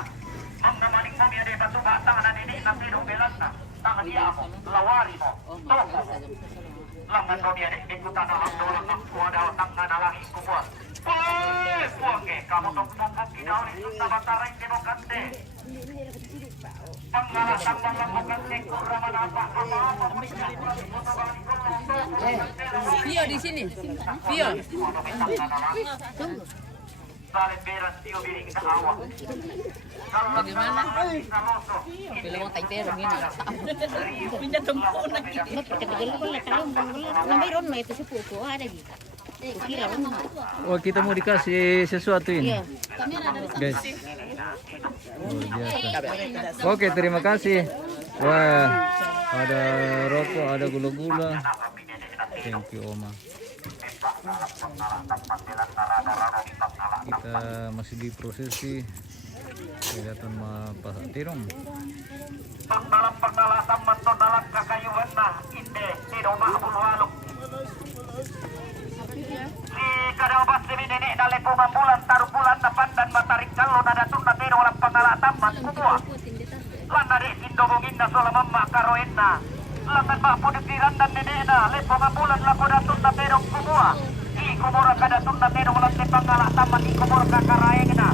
mangamaling mo miya de batu batang na nini na tidong belan na tangan dia ako lawari mo toko langan mo miya de ikutan na lang dolang ng kuwadaw tang na nalangi kuwa puwange kamu tong kumpong kinaw ni sunta bataray demokante pangalasan lang lang magkante kurang manapa apa Vio di sini. Vio. Bagaimana? Bila mau tayo terong ini. Pindah tempur lagi. Ketigil ko lang kalau mayroon may ito sa puso ada dito. Oh, kita mau dikasih sesuatu ini. Iya. Guys. Luar biasa. Oke, terima kasih. Wah, ada rokok, ada gula-gula. Thank you, Oma. Kita masih di prosesi kelihatan Pak Tirong. Dalam pengalasan menton dalam kakayuan nah inde tidak mahbulwaluk si kadabat si nenek na lepungan bulan taruh bulan depan dan matarik kalau nada tun na tidak dalam pengalasan mas kumua lan dari sindobongin na sola mamma karoen na langan mak pudikiran dan nenek na lepungan bulan lako datun na tidak kumua i kumura kada tun na tidak dalam pengalasan man i kumura kakaraeng na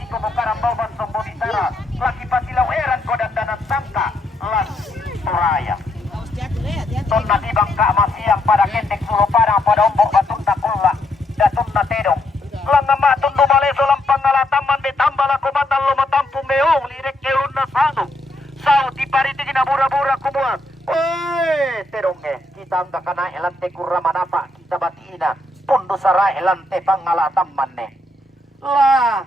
si kumukarang bawban sumbo bitara laki pasilaw eran ko dandanan sangka lan Toraya ton na tibang kaamasiang pada kendek sulo padang pada ombok batun takulla datun na tedong lang nga matun dumaleso lang pangalataman ditambal ako batal lumatampung meong lirek keun na sano sao di pariti ginabura-bura kumuat terongge kita anda kana elante kurramanapa kita batiina pundo sara elante pangalatamman ne lah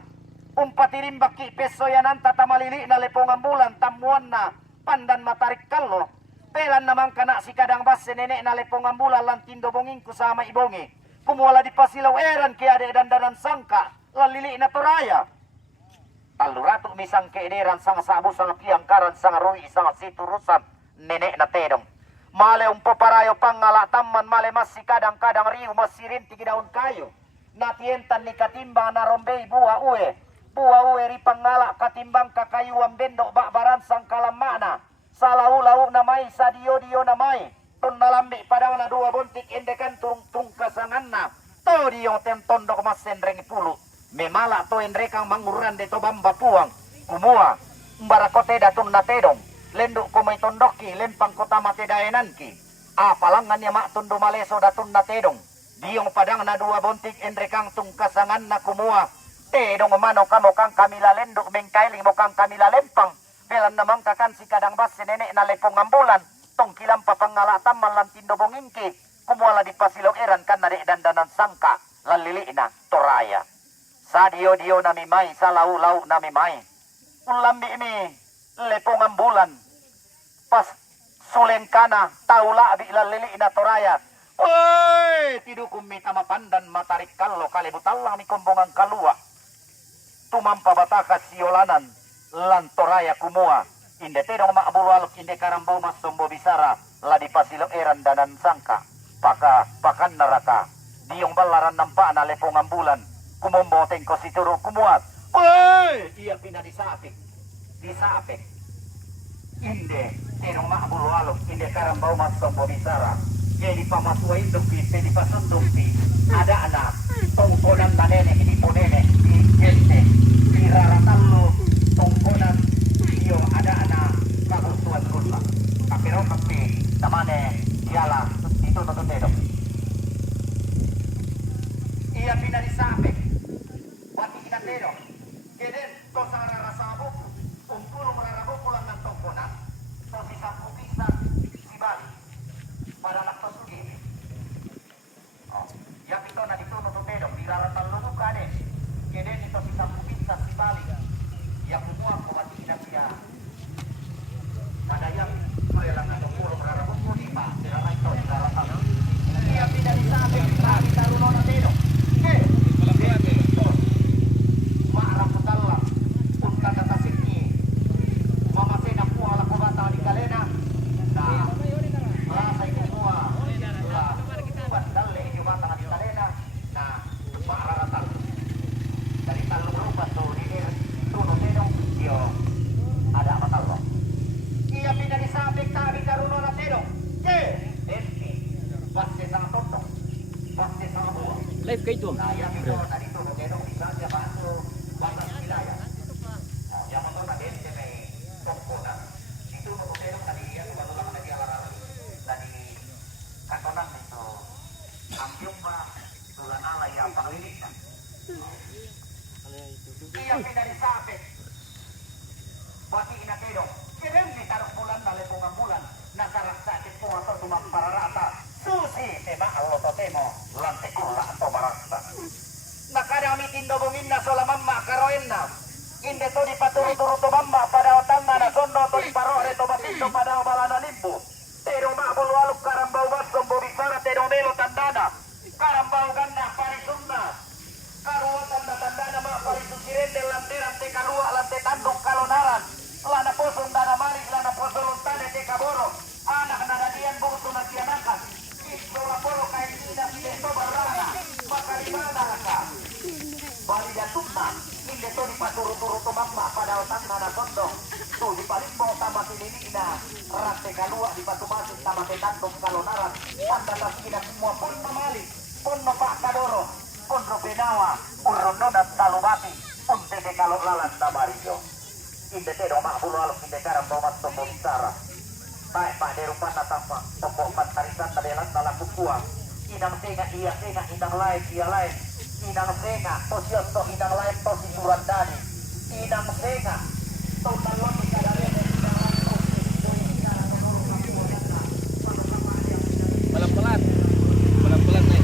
umpatirim baki peso yanan tatamalili na lepongan bulan tamuan na pandan matarik kallo pelan namang kana si kadang bas nenek na lepongan bulan lan tindo bonging kusama ibongi kumuala di pasilaw eran ki ade dandanan sangka lalili na Toraya taluratu misang keederan sang sabu sang piangkaran sang roi sang siturusan nenek na tedong male umpoparayo pangalatamman male masih kadang-kadang riu masirin tigi daun kayu natientan ni katimbang na rombei buah uwe ri pangala katimbang kakayuan bendok bakbaran sang kalamana salau-lau namai sadio-dio namai ton nalambi padang na dua bontik endekan tung kasangan na to dio tem tondok mas sendreng pulu memala to endrekang manguran de to bamba puang kumua mbarakote datun na tedong lenduk kumay tondoki lempang kota mate daenanki palangan ya mak tundo maleso datun na tedong diong padang na dua bontik endrekang tung kasangan na kumua tedong mano kamokang kamila lenduk mengkailing mokang kamila lempang pelan namang kakan si kadang bas nenek na lepong ambulan tong kilam papangalatan malam tindo bongingki kumuala di pasilong eran kan nadek dandanan sangka lalili na Toraya sadio-dio nami mai salau-lau nami mai ulambi ini lepong ambulan pas sulengkana taula bi lalili na Toraya oi tidu kumita mapandan matarik kallo kalibutallang ni kombongan kalua tumampa batakas siolanan lan Toraya kumua inde tedong maabulu aluk inde karambau mas sombo bisara ladi pasilo eran danan sangka pakan neraka diong balaran nampak na lepong ambulan kumombo tengko situru kumuat oi iya pina disapik inde tedong maabulu aluk inde karambau mas sombo bisara jadi pamasua induk pi di pasunduk pi ada anak tongkonan na nenek ini po nenek di gente di raratallo tongkonan iyo ada anak kabutuan kurla kapiro kapi tamane diala itu nonton dedok iya pina disapek wati kita dedok keden tosara rasa buku tungkulung rarabu pulang ng tongkonan to si sapu pisan si bali pada anak tosugi yang itu na dito nonton dedok di raratan luluk kade keden itu si sapu pisan si bali yang semua kematian dia pada yang merelang atau pulau berada buku di pak berada itu di dalam tanah dia tidak disabik lagi taruh nona tedo marah putalla unta kata sini mama sena puala kubata di kalena nah rasa itu semua lah bandalle juga tangan di kalena nah marah rata dari talung rupa tuh di tuno tedong yo ada apa talo iya pindah disabik tadi karuno na tedong enti pasti sama totong pasti sama buah Live kayo ito. nah yang itu tadi tuno tedong bisa aja bantu batas wilayah yang motor na ente may tongkonan itu motor tedong tadi ya baru lama na dia larang tadi katonan itu ambyong ba tulan ala yang panglilit iya pindah disabik bati ina tedong kirim di taruh bulan na lepongan bulan nasarak sakit po atau tumang pararata susi tema allo totemo lante kula atau marasta nakadami tindo bungin na sola mamma karoen na inde to di paturu-turu to mamma pada otanga na sondo to di parore to batindo pada balana limbu tedong maabulu aluk karambau baskom bobisara tedong melo tandana karambau ganda parisunda karuan tanda-tanda mak parisu kirende lanteran te kalua lante tanduk kalonaran lana poson dana mari lana poson untane te kaboro anak nadadian butu nasianakan isola polo kai ina pide to barana makaribana raka bali datuna inde to di paturu-turu to mamma pada otak nana sondong tu di palimbo tama tinina rate kalua di batu masuk tama te tanduk kalonaran tanda tasina semua pun mamali pun no pak kadoro pun robenawa urrono dan talubati pun tete kalau lalan Mario. Inde tedo makbulu alok inde karam bomat tombo bicara. Baik pak derupan natapa tombo pantarisan tadelan dalam bukuang. Inang senga iya senga inang lain iya lain. Inang senga tosios to inang lain tosi surandani. Inang senga total lon di kadare Pelan-pelan. Pelan-pelan nih.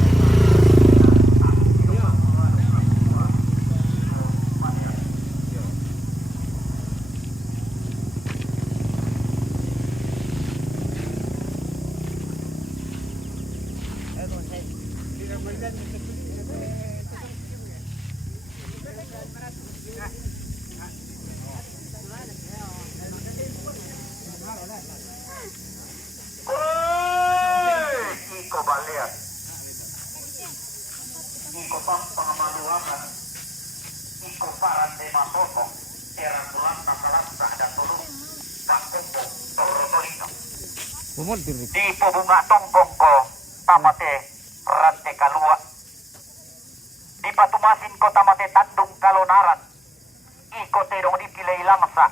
Iko balian. Iko pampang maluakan. Iko paran de masoto. Era bulan nakalasa dan turun. Tak kumpul. Torotolino. Bumuntir. Di bunga tongkong ko. Tamate rante kalua. Di patumasin ko tamate tandung kalonaran. Iko terong dipilay langsa.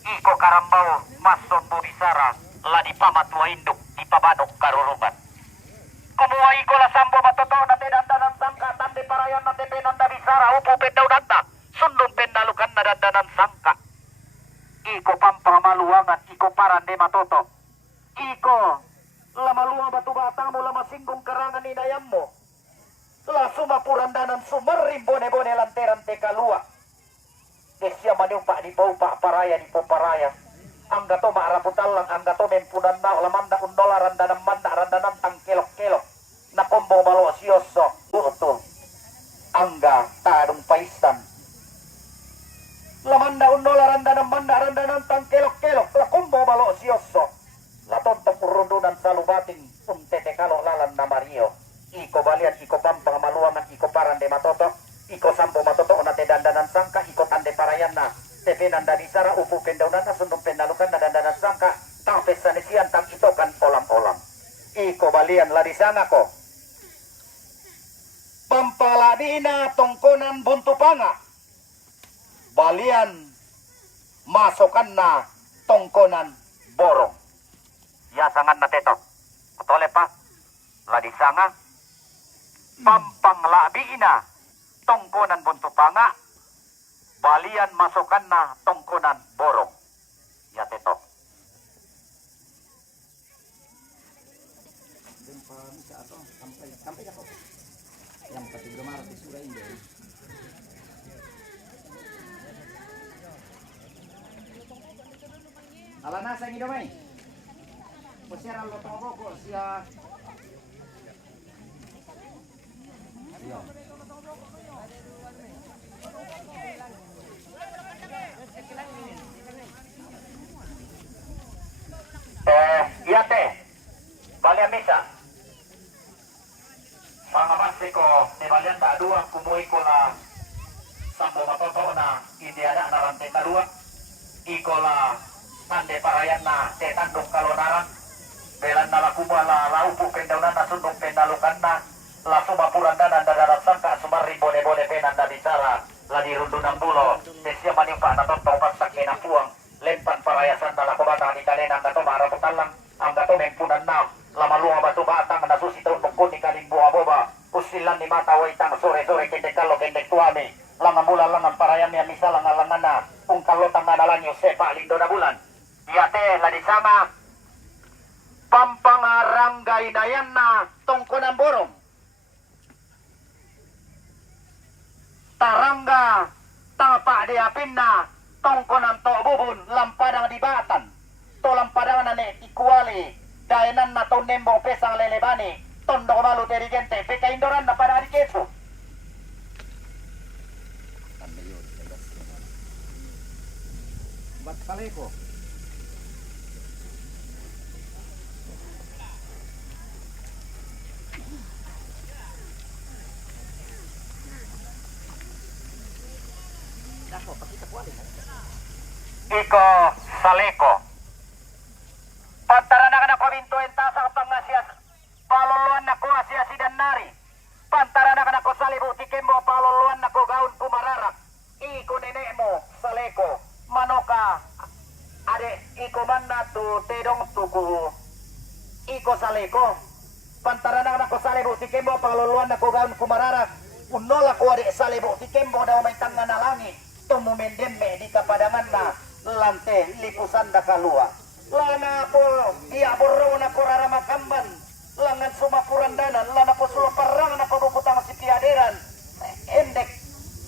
Iko karambao mason bodisara. Ladi pamatua induk di pabanok karuruban. Kumuha iko la sambo matoto nate dandanan sangka tande parayon nate penanda bisara upo pendau danta. Sundum pendalukan na dandanan sangka. Iko pampang maluangan iko parande matoto. Iko lama luang batu batangmu lama singgung kerangan inayammu. La suma purandanan sumerim bone-bone lanteran teka lua. Desya maniumpak di paupak paraya di poparaya. Angga to maaraputalang angga to mempunan na lamanda undola randanam manda randanam tang kelok-kelok. Na kombo balo sioso. Betul. Angga tadung paisan. Lamanda undola randanam manda randanam tang kelok-kelok. La kombo balo sioso. La tontok urundunan salubating untete kalau lalan na Mario. Iko balian iko pampang maluangan iko parande matoto. Iko sampo matoto onate dandanan sangka iko tande parayanna. Tepe nanda disara upu pendaunana sundum pendalukan na dandanan sangka. Tang pesanisian tang itokan olam-olam. Iko balian ladisanga ko. Pampaladina tongkonan buntu panga. Balian masokan na tongkonan borong. Ya sangan na teto. Otole pa. Ladisanga. Pampang labiina tongkonan buntu panga. Balian masokan na tongkonan borong. Ya teto. Yang pati gemar di surah ini. Alana sa ngido may. Posera lo togo ko siya. Yo. Iya teh. Balian misa. Pangabasi ko, di balian tak dua kumui ko la sambo matoto na hindi ada na rante kadua. Iko la tande parayan na te tandong kalonaran. Belan na lakuba la laupu pendaunan na sundong pendalukan na. La suma purandanan dadarat sangka sumari bone-bone penanda bicara. La di rundunan bulo. Desya manimpa na tontong pasak na puang. Lempan parayasan na lakubata di kalenang gato maraputalang. Ang gato mengpunan na. Lama luang batu batang na susito bukun ni kaling buah boba. Usilan ni mata waitang sore-sore kendek kalo kendek tuami. Langan bulan langan parayan yang misal langan na. Kung kalotang na nalanyo sepa lindo na bulan. Iya teh ladi sama. Pampangaranggay na yan na tongkonan borong. Tarangga tapak diapin na tongkonan to bubun lampadang di batan. To lampadang na ne ikuali. Dainan na to nembo pesang lelebani. Tondo malu dirigente. Peka indoran na pada adikeso. Bat kaleko. Iko saleko. Pantara na kana kominto entasa pangasias paloluan na ko asia sidan nari. Pantara na kana ko salibu tikembo paloluan na ko gaun kumararak. Iko nene iko man na tu tedong tuku iko saleko pantaran na ko salebo ti kembo pangluluan na ko gaun kumararak unola ko ade salebo ti kembo daw may tangan na langit tumumendem me di kapadangan na lante lipusan da kalua lana po iya borro na ko raramakamban langan sumapurandanan lana po suluparang na pabubutang si piaderan endek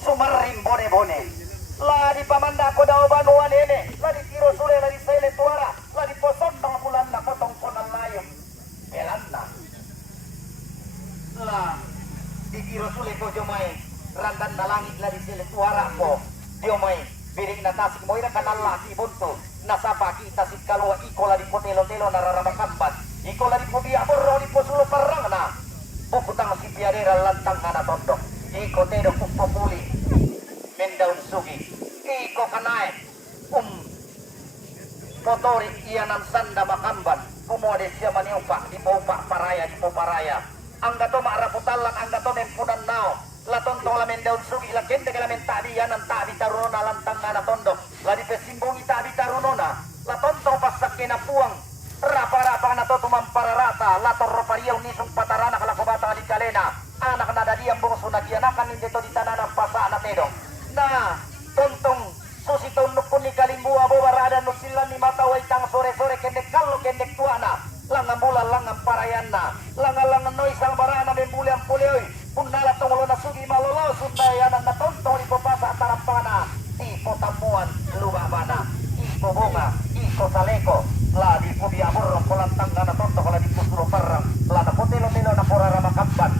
sumarim bone-bone la di pamanda ko daw banuan ene la di tiro sule la di sele tuara la di poson tang bulan na potong konan layong pelan na la di tiro sule ko jomay randan na langit la di sele tuara ko jomay biring na tasik mo ira kanal laki bunto nasapa kita si kalua iko la di potelo-telo nararamakamban iko la di pobi aborro di posulo parang na puputang si piadera lantang na tondok iko tedo kupopuli mendaun sugi iko kanai motori ianan sanda makamban kumode siya maniupa di paupa paraya di paraya angga to maaraputalang angga to mempunan nao laton to la mendaun sugi la kende kala mentadi yanan tabi tarunona lantang na tondok la di pesimbongi tabi tarunona laton to pasak kena puang rapa-rapa na to tumampararata lator ropariyaw nisong patarana kalakobata di kalena anak na dadiang bungso nagyanakan hindi to di tananang pasa na tedong na tontong susiton nukun ni kalimbuwa bobarada nusilan ni mataway tang sore-sore kendek kalo kendek tuana langang bulan langang parayan na langang noy sang barana bembuli ang pulioy punala tongolo na sugi malolo sundayanan na tontong ipopasa tarampana ipo tamuan lumabana ipo bunga ipo saleko la di pubi amurro kolantang na tonto kola di pusuro parang la na potelo-telo na porara makamban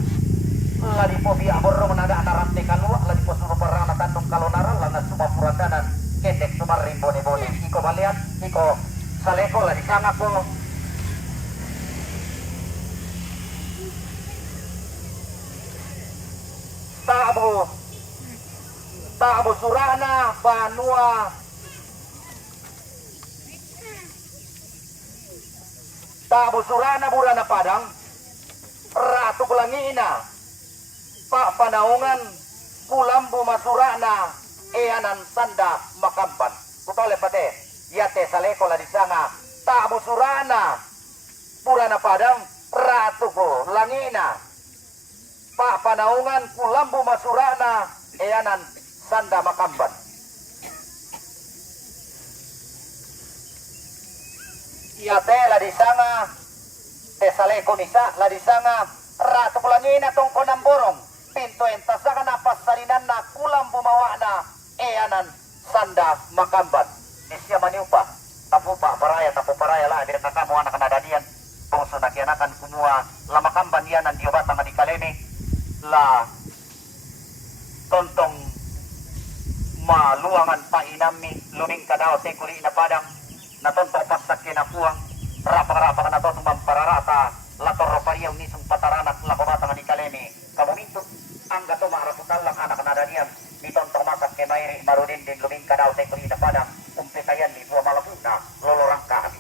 la di pubi amurro menada narante kalua la di pusuro parang na tandong kalonaran la na suma purandanan kendek sumarim bone-bone iko balian iko saleko la di sanga ko Tabo surana banua Tabo surana burana padang ratu kulangina pak panaungan kulambu masurana eanan sanda makamban kutole pate yate saleko la disanga tabo surana burana padang ratu kulangina pak panaungan kulambu masurana eanan sanda makamban yate la disanga tesaleko nisa la disanga ratu kulangina tongko namborong pinto entasaka na pasarinan na kulam bumawa na eanan sanda makamban isya maniupa tapu paraya la dir kakamu anak nadadian bongso nakianakan kumua la makamban yanan diobata madikalemi la tontong maluangan painami luming kadao tekuli na padang na tontong pasak kinapuang rapa-rapa na tontong mampararata lator ropariyaw nisong pataranak lakobata madikalemi kamuminto angga to maaraputalang anak nadadian ni tontong masak ke mairi marudin din luming kadao tekuli na padang umpetayan ni buah malapuna lolorang kami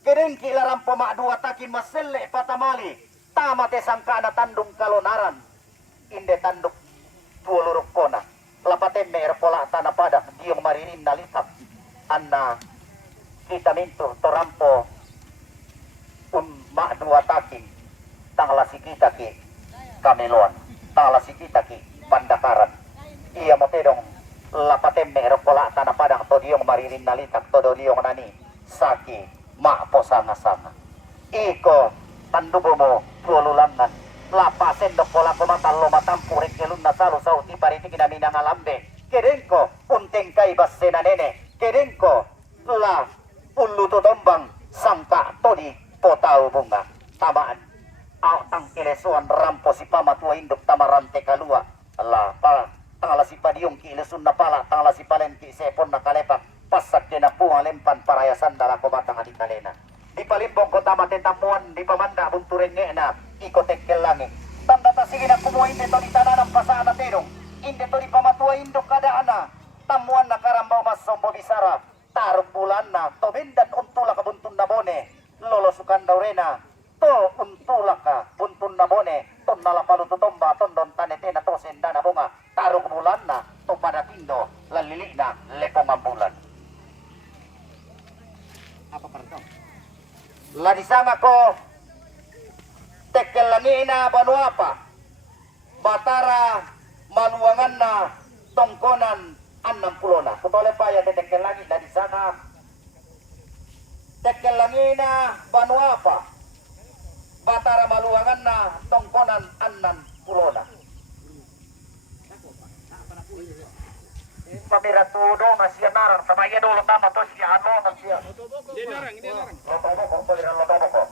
Kedengki larang pemak dua takin masele patamali. Tama te sangka na tandung kalonaran. Inde tanduk tuoluruk kona. Lapate mer pola tanah padak. Diong maririn nalitap. Anna kita mintu torampo. Mak dua takin. Tanglasi kita ki kameluan. Tanglasi kita ki pandakaran. Iya motedong. Lapate mer pola tanah padak. To diong maririn nalitap. To diong nani. Saki. Mak po sanga-sanga. Iko tandubo mo tuolulangan. Lapasen dok pola ko matalo matampurin kelun na salo sa uti pariti kinamin ang alambe. Kedengko unteng kay basena nene. Kedengko la uluto tombang sangka todi potao bunga. Tamaan. Aw tang kilesuan rampo si pamatua induk tamarante kalua. La pa tangala si padiong kilesun na pala tangala si palen ki sepon na kalepak. Pasak na po ang lempan parayasan dala ko batang di kalena. Di palimbong ko tama tetamuan di pamanda bunturin nga na ikotek kelangi. Tanda ta sige na kumuha hindi to di tananang pasaan na terong. Hindi to di pamatua indok kadaan na. Tamuan na karambaw mas sombo bisara. Tarok bulan na. Tobendan untula ka buntun na bone. Lolosukan daw rena. To untula ka buntun na bone. Ton nalapalututomba. Ton don tanete na to senda na bunga. Tarok bulan na. To padatindo. Lalili na. Lepong ang bulan. Apa parto? Ladisanga ko tekelangi na banuapa batara maluangan na tongkonan 60 na kutole pa ya tekelangi ladisanga tekelangi na banuapa batara maluangan na tongkonan 60 na pamira tudo masih narang sama iya dulu tama to si ano masih dia narang lotobo ko pamira lotobo ko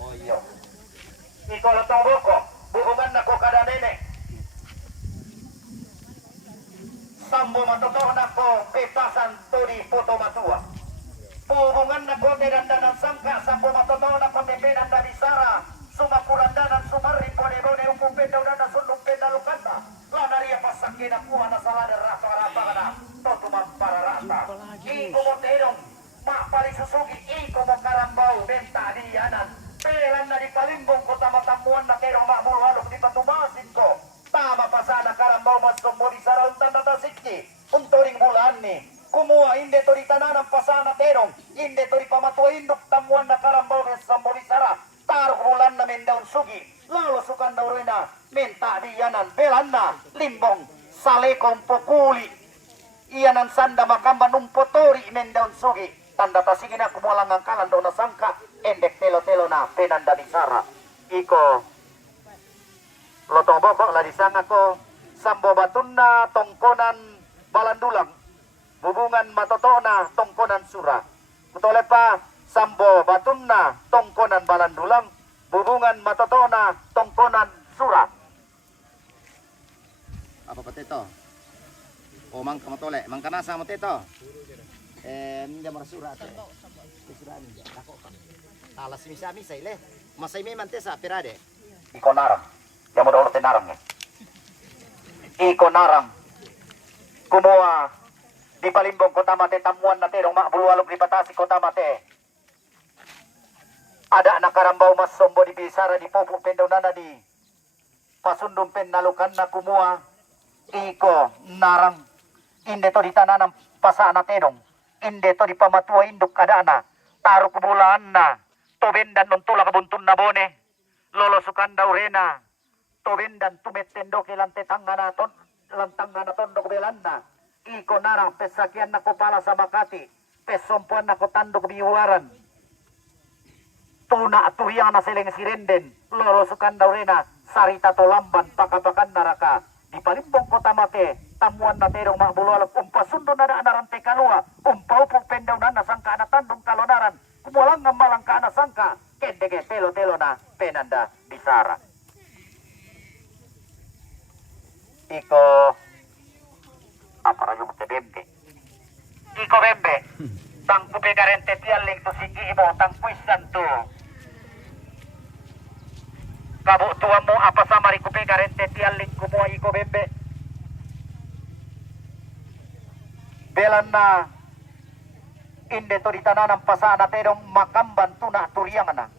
oh iya iko lotobo ko buhungan na ko kada nene sambo matotoh na ko bebasan turi foto matua buhungan na ko tedandanan sangka sambo matotoh na ko tebenan dari sara sumakurandanan sumari bone-bone umum benda udana sundung benda lukanda lanaria pasakin aku hana salah dan rasa-rasa kada totumam para rasa iko mo terong mak pali susugi iko mo karambau benta dianan pelan na di palimbong ko tamatamuan na terong mak bulhalok di patumasin ko tama pasana karambau mas sombo di sarauntan data sikki untoring bulan ni kumuha inde to di tananang pasana terong inde to di pamatua induk tamuan na karambau mas sombo di sara taruh bulan na mendaun sugi lalu sukan daurena minta dianan belanna limbong salekong pukuli ianan sanda makamba numpotori mendaun sugi tanda tasigin aku mualangang kalan dauna sangka endek telo-telo na penanda bisara iko lotong bobok lah disanga ko sambo batunna tongkonan balandulang hubungan matotona tongkonan surah kutole pa sambo batunna tongkonan balandulang hubungan matotona tongkonan surah apa patito o mangka matole mangka nasa matito minda marasura ate surah ni ako alas misa ile masay me mantesa pirade iko narang yamo dolo te narang iko narang kumuha di palimbong kota mate tamuan na terong mak bulualog di patasi kota mate ada anak karambau mas sombo di bisara di popo pendaw nana di pasundum pen nalukan na kumuha iko narang inde to di tananang pasa na terong inde to di pamatua induk ada na taruh kebulaan na tobendan nuntula kabuntun na bone lolo sukan daw rena tobendan tumet tendo kilante tanganaton lantanganaton do kebelan na iko narang pesakian na kopala sa Makati pesompuan na kotandog biwaran tuna atuyang na sileng sirenden loro sukan daw rena sarita tolamban pakapakan naraka di palimbong kota mate tamuan na terong makbulualap umpasundo na naarante kalua umpaupong pendaw na nasangka na tandong kalonaran kumulang ngamalang ka na sangka kendege telo-telo na penanda bisara iko apa rayo mute bembe iko bembe tang kupe garente tialing tu siki mo tang puisan tu kabo tua mo apa sama ri kupe garente tialing kumo iko bembe belan na inde to ditananam pasana tedong makamban tuna turiangana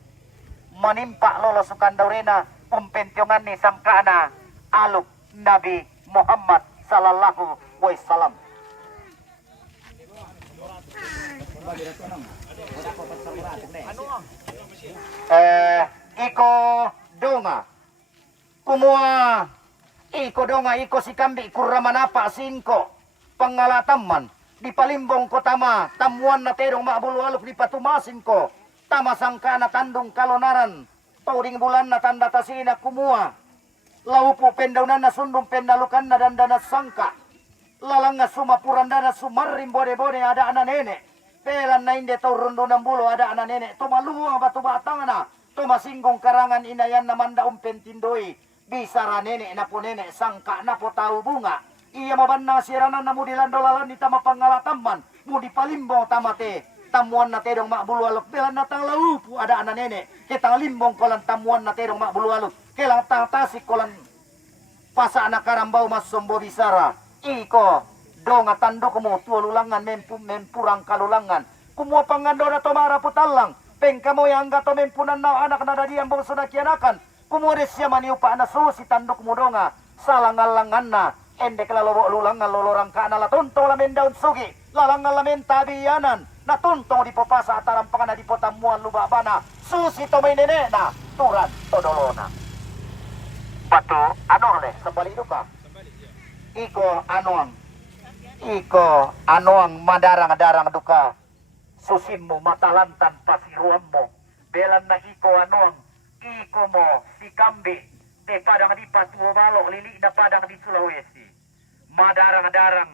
manimpa lolo sukandaurena umpentiongan ni sangkana aluk Nabi Muhammad sallallahu wasallam. Iko donga kumua iko donga iko si kambi kuramanapa singko pangalataman di palimbong kotama tamuan na terong maabulu aluk di patumasin ko tama sangka na tandung kalonaran tauring bulan na tanda tasina kumua laupu pendaunan na sundung pendalukan na dandana sangka lalang na sumapuran na sumarim bode-bode ada anak nenek pelan na inde tau rondo ng bulo ada anak nenek tumaluho ang batu batang na tumasinggung karangan inayan na manda umpentindoy bisara nenek na po nenek sangka na po tau bunga iya mabanna siranan na mudilan dolalan di tama pangalataman mudi palimbong tamate tamuan na terong makbulu aluk belan na tang laupu ada anak nenek kitang limbong kolan tamuan na terong makbulu aluk kelang tang tasik kolan pasa anak karambau mas sombo bisara iko donga tanduk mo tuolulangan mempurang kalulangan kumua pangandona tomara putalang pengka mo yang gato mempunan na anak na dadiang bongso na kianakan kumua desya maniupa na susi tanduk mo donga salangalangan na endek lalobo lulangan lolorang ka na latuntong lamen daun sugi lalangan lamen tabiyanan natuntong di popasa atarampangan na di potamuan lubabana susi to may nene na turan todolona batu ano le sembali duka iko anoang madarang-darang duka susimmu matalantan pasiruammo belan na iko anoang iko mo si kambi te padang di patuo balok lili na padang di Sulawesi madarang-darang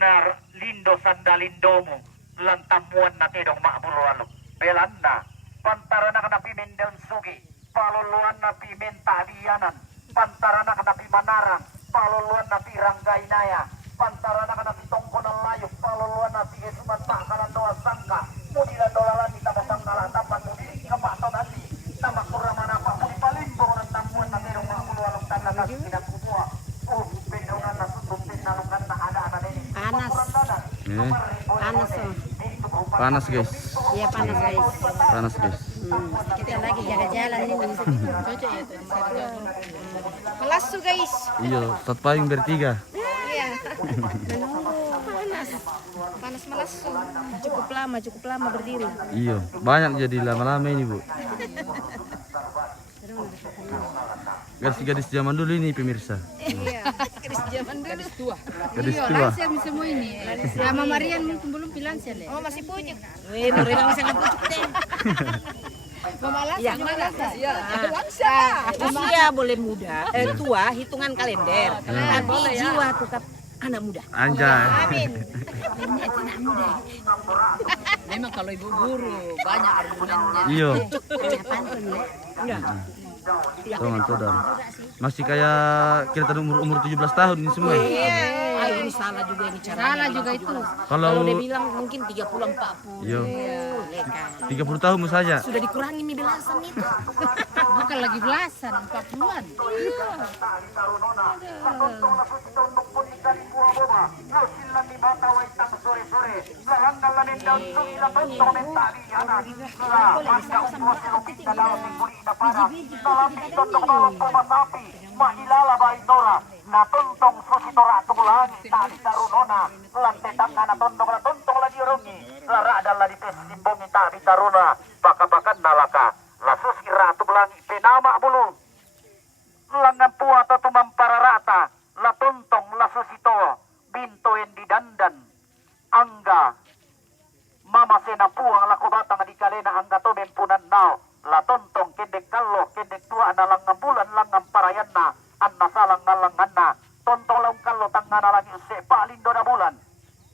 nar lindo sandalindomu lantamuan na tedong makbulualok belan na pantara na kanapi mendaun sugi paluluan na pimen tabiyanan pantara na kanapi manarang paluluan na piranggainaya pantara na kanapi tongkonan layuk paluluan na esuman pakalan doa sangka mudilan dolalan di tamasang nalatapan mudili kemato nanti tamak kuramana pak mudi palimbong ng tamuan na merong makbulualok tanda kasi pinagkutua pendaungan na sutum pinalukan na ada anak ini Panas. Panas oh. Panas guys. Iya panas guys. Panas guys. Kita lagi jalan-jalan ini. Cocok ya tuh. Melasu guys. Iya, tot payung bertiga. Iya. Panas. Panas melasu. Cukup lama berdiri. Iya, banyak jadi lama-lama ini bu. Gadis-gadis zaman dulu ini pemirsa. Iya. Gadis zaman dulu. Gadis tua. Gadis Iya, tua. lansia semua ini. Sama Marian mungkin belum lansia ya. Oh masih pujuk. Marian masih nggak pujuk deh. Mama lansia gimana? Iya. Lansia. Usia boleh muda, tua hitungan kalender. Tapi jiwa tetap anak muda. Anjay. Amin. Anak muda. Memang kalau ibu guru banyak argumennya. Iya. Pantun ya. Enggak. Tuh, masih kayak kita umur 17 tahun ini semua. Iya. Ini salah juga ini caranya. Salah juga itu. Kalau dia bilang mungkin 30 40. Iya. 30 tahun saja. Sudah dikurangi nih belasan itu. Bukan lagi belasan, 40-an. Mailala baitora na tontong susitora tugulangi tali tarunona lantetang na tontong la dirongi lara adalah di pesimbongi tabi taruna baka-bakan nalaka la susira tugulangi penama bulu langan pua to tumampararata la tontong la susito bintoen di dandan angga mama sena puang la kubatang di kalena angga to mempunan nao la tontong kendek kallo kendek tua na langang bulan langang parayan na an nasalang nalangan na tontong lang kallo tangana lagi use palindo na bulan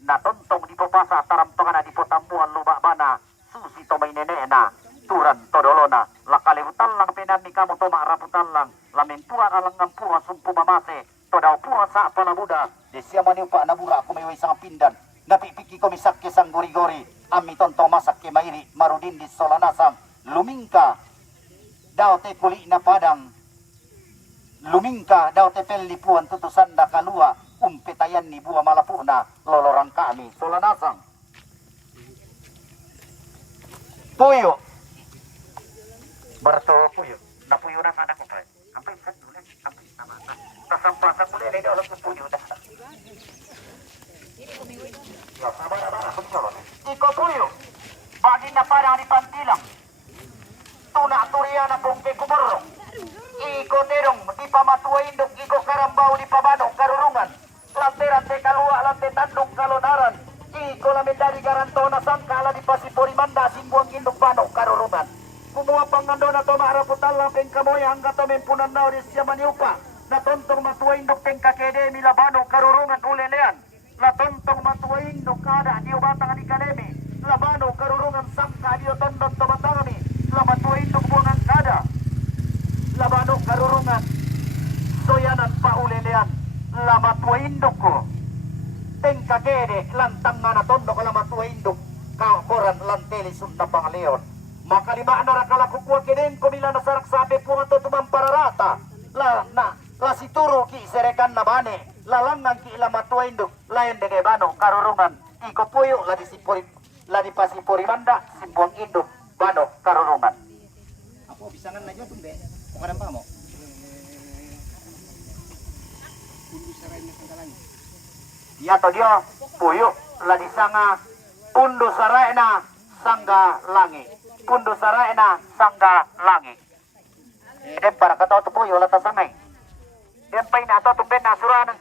na tontong di popasa tarampangan na di potamuan luba bana susi to may nene na turan todolona la kalibutan lang pinami kamo to maraputan lang lamentuan alang ngampuan sumpu mamase to daw puan sa palabuda di siya maniupa na bura kumayaway sang pindan napipiki komisak kisang gori-gori ami tontong masak kimairi marudin di solanasang lumingka daw te kuli na padang lumingka daw te pellipuan tutusan da kalua umpetayan ni buah malapuna lolorang kami solanasang Puyo. Berto puyo. Na puyo na sana ko pa. Sampai sa dulo, sampai sama. Tasampa muli ni dalam puyo dah. Ya, sabar. Iko puyo. Bagi na parang di pantilang. Tuna turiya na pong kumurong. Iko terong di pamatuwa indok. Iko karambao di pabano karurungan. Lante kalua lante tandung kalonaran. Iko lamin dari garanto na sangkala di pasipori manda simbuang indok bano karurungan. Kumuha pangando na to maaraputan lang peng kamoy hangga to mempunan na oris siya maniupa. Natontong matuwa indok peng kakede milabano karurungan ulelean. Latontong matuwa indok kada diyo batang ni kalemi. Labano karurungan sangka diyo tondon to batangami. Lamatuwa indok buangan kada. Labano karurungan soyanan paulelean. Lamatuwa indok ko. Teng kakede lantang nga natondo ka lamatuwa indok. Kakoran lanteli sunda pangaleon. Makalimaan na rakala kukuha kinin kumila na sarak sabi po nga to tumampararata. La situro ki serekan na bane. Lalangang ki lamatuwa indok. Layan denge bano karurungan. Iko puyo ladi pasipuri manda simbuang indok bano karurungan. Apo bisangan na dyan tumbe. Kung kadang pa mo. Ya to dia puyo ladi sanga pundo sarai na sangga langi. Pundo sarai na sangga langi. Dem para kata to puyo lata sangay. Dem pay na to tumben na suranan.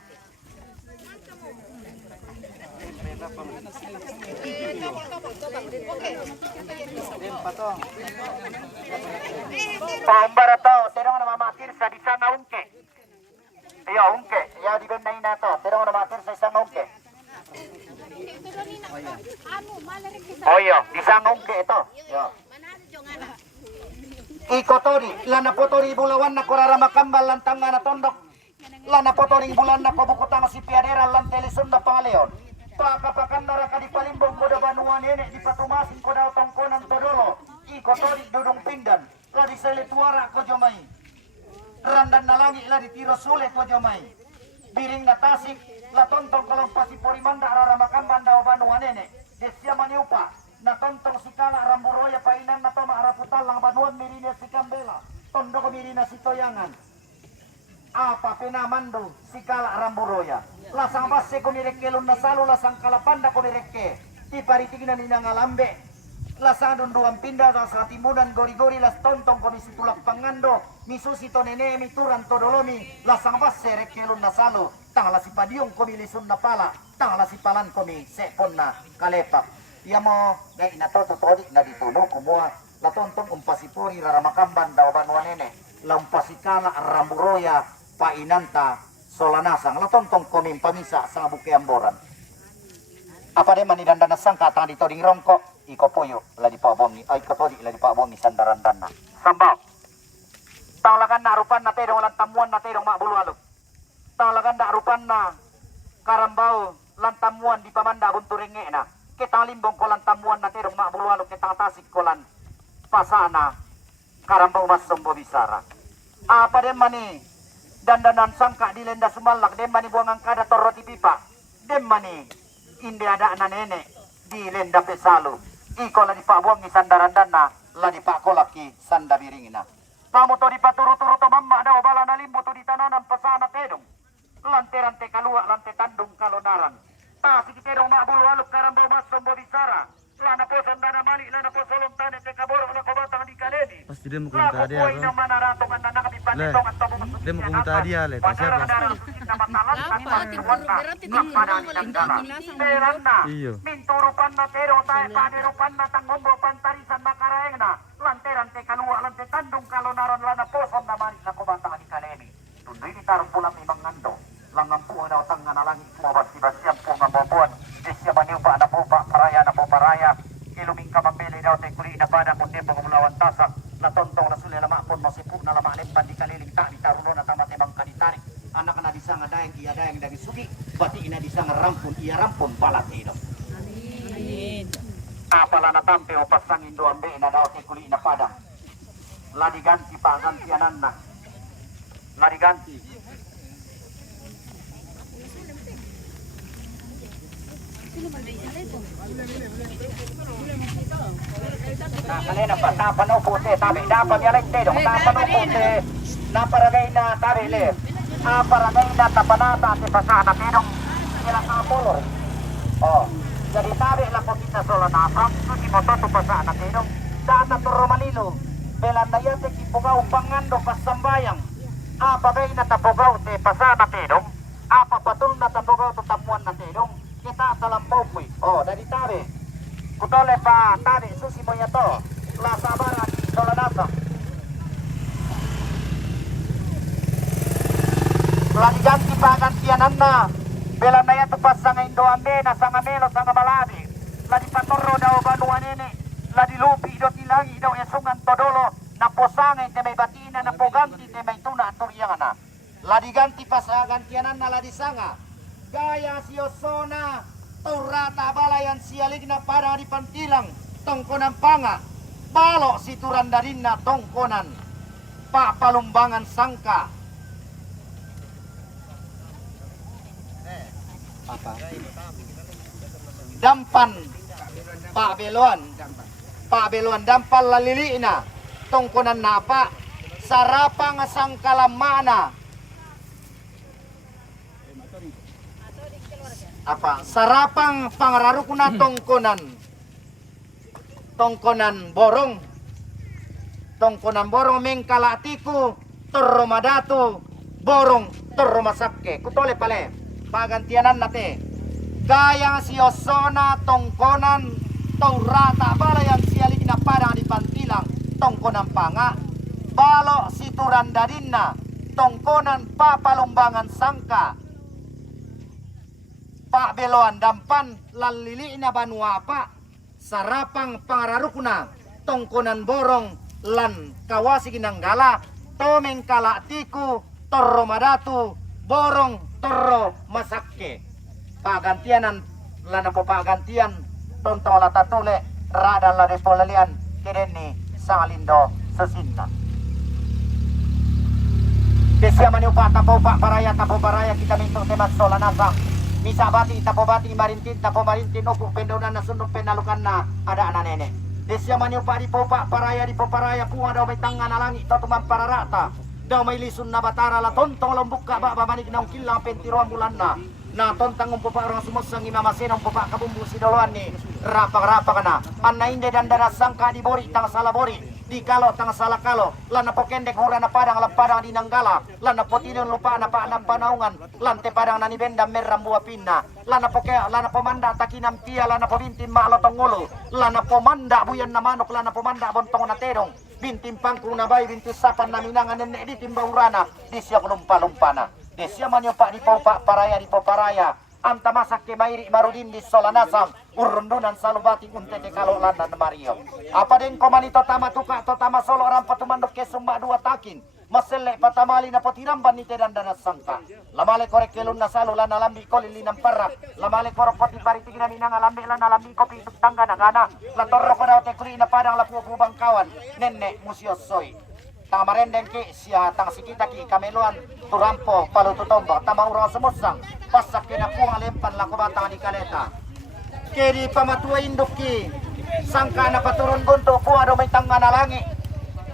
Pambara to, terong na mamatir sa di sanga ungke. Ayo ungke, ya di benay na to, terong na mamatir sa isang ungke. Oh yo, di sanga ungke ito. Yo. Iko tori, lana potori bulawan na korarama kambal lantang na tondok. Lana potori bulan na kobukutang si piadera lantelison na pangaleon. Pakapakan naraka di palimbong koda banuan nenek di patumasin koda tongkonan todolo. Iko tori dudung pindan. La di seletuara ko jomai. Randan na langit la di tiro sulit ko jomai. Biring na tasik la tontong kalong pasipori manda araramakan banda o banuan nenek. Desya maniupa. Na tontong sikala ramburoya painan na to maaraputal lang banuan mirina si kambela. Tondo ko mirina si toyangan. Apa pinamando sikala ramburoya. Lasang base ko nirekelon na salo lasang kalapanda ko nireke. Ti paritignan ina ngalambe. Lasang dunduang pinda sa timunan gori-gori las tontong ko misitulak pangando. Misusito nene mituran todolomi. Lasang base rekelon na salo. Tangala si padiong ko milisun na pala. Tangala si palan ko mi sepon na kalepak. Iya mo na inatoto todi na dituno kumuha. La tontong umpasipori raramakamban daw banwa nene. Lampasikala ramburoya painanta solanasang latontong koming pamisa sa bukeamboran. Apa de manidanda na sangka tang dito ding rongko iko puyo la di pabongi ay ko todi la di pabongi sandaran dana. Sambal. Tanglagan na rupan na tedong lantamuan na tedong makbulualog. Tanglagan na rupan na karambao lantamuan di pamanda bunturinge na. Kitang limbong ko lantamuan na tedong makbulualog kitang tasik ko lan pasana karambao masombo bisara. Apa de mani dandanan sangka di lenda sumalak dem mani buangang kada toroti pipa dem mani indi ada na nenek di lenda pesalu iko la di pabuang ni sandaran dana la di pakolaki sanda biringina kamu to di paturu-turu to mamma daw bala na limbo to di tananan pasana tedong lante kalua lante tandung kalonaran ta si tedong mabulu aluk karambau masombo bisara lana po sandana mali lana po solong tane te kaboro na kobatang di kaledi Pasti dia mau kuminta dia le dia mau kuminta dia le siapa iyo minturupan na pero tayo panirupan na tangombo pantarisan makaraeng na lanteran te kalua lante tandung kalonaran lana poson na mali na kobatang di kaledi tundoy di tarong pulang imang ngando langang puha daw tanga na langit pumabat si Basyam po nga bobuan desya maniupa na po paraya na po paraya iluming kamambili daw te kuli na pada kung tempo kumulawan tasak na tontong na suli lama pun masipuk na lama limpan di kaliling tak di taruno na tamate bang kanitarik anak na di sanga dayang iya dayang dagi sugi bati ina di sanga rampun iya rampun palatino amin apala na tampe o pasangin do ambe na daw te kuli na pada la diganti pa gantianan na la diganti Kalena pa tapan o puti tabi dapat yalente dong tapan o puti na paragay na tabi le paragay na tapanata si pasana tinong sila sa polor oh jadi tabi la putina solo na from suki mo to pasana tinong data turo Manilo belandaya te kipugaw pangando pasambayang bagay na tapugaw te pasana tinong patul na tapugaw to tapuan na tinong kita sa lampopoy oh dari tabi kutole pa tadi susi mo yato la sabaran dolanasa la diganti pa gantianan na bela na yato pa sa ngayon doambe na sa ngamelo sa ngamaladi la di patorro daw banuan ini la di lupi do tilangi daw esungan todolo na posangay te may batina na poganti te may tuna aturyangan na la diganti pa sa gantianan na la di sanga gaya si Osona Turata balayan sialig na para di pantilang tongkonan panga balo si turandarin na tongkonan papalumbangan sangka dampan Pabeluan dampan lalili na tongkonan napa sarapang sangkalamana sarapang pangararu kuna tongkonan borong mengkalatiku torromadatu borong torromasapke kutole pale pagantianan nate gayang si Osona tongkonan taurata balayan sialig na parang di pantilang tongkonan panga balo si turandadinna tongkonan papalumbangan sangka Pak Beloan dampan lalili na banua pa sarapang pangararukna tongkonan borong lan kawasi ginanggala tomeng kalatiku torro madatu borong torro masakke pagantianan lana po pagantian tontola tatule rada la depolalian kireni salindo sesinna Desia maniupa tapo paraya kita minto teman solanasa Misa bati tapo marintin oku pendonan na sundok penalukan na ada anak nenek. Desya maniupa di poparaya puwa daw may tanga na langit tatuman pararata. Daw may lisun na batara la tontong lombok ka ba manik na kilang pentiruan bulan na tontang umpupa orang sumusang imamasin umpupa kabumbu si doloan ni rapak na. Anainde dan dana sangka di bori tang salah bori. Di kalau tang salah kalau lana pokendek hura na padang lapadang di nanggala lana potinun lupa na pa na panaungan lante padang nani benda merram buah pinna lana pomanda takinam pia lana pobintim malo tongolo lana pomanda buyan na manok lana pomanda bontong na terong bintim pangkung na bay binti sapan na minangan nenek di timbaurana di siya lumpa na di siya manyo pa di poparaya anta masak ke mairi marudin di solanasam urundunan salubati untete kalau landa mario apa den komanito tama tuka to tama solo orang patumandok ke summa dua takin maselle patamali na potiramban ni tedan dana sangka lamale korek kelun na salo lana lambi kolili nam parak lamale korok poti pariti gina minang lambi lana lambi kopi tangga nagana la torro ko daw te kuri na padang lapu kubang kawan nenne musio soy tang marendeng ki sia tang sikita ki kameluan turampo palututomba tama urang semusang pasak kena puang lempan lako batang di kaleta kedi pamatua induk ki sangka na paturun buntu puang do may tangga na langi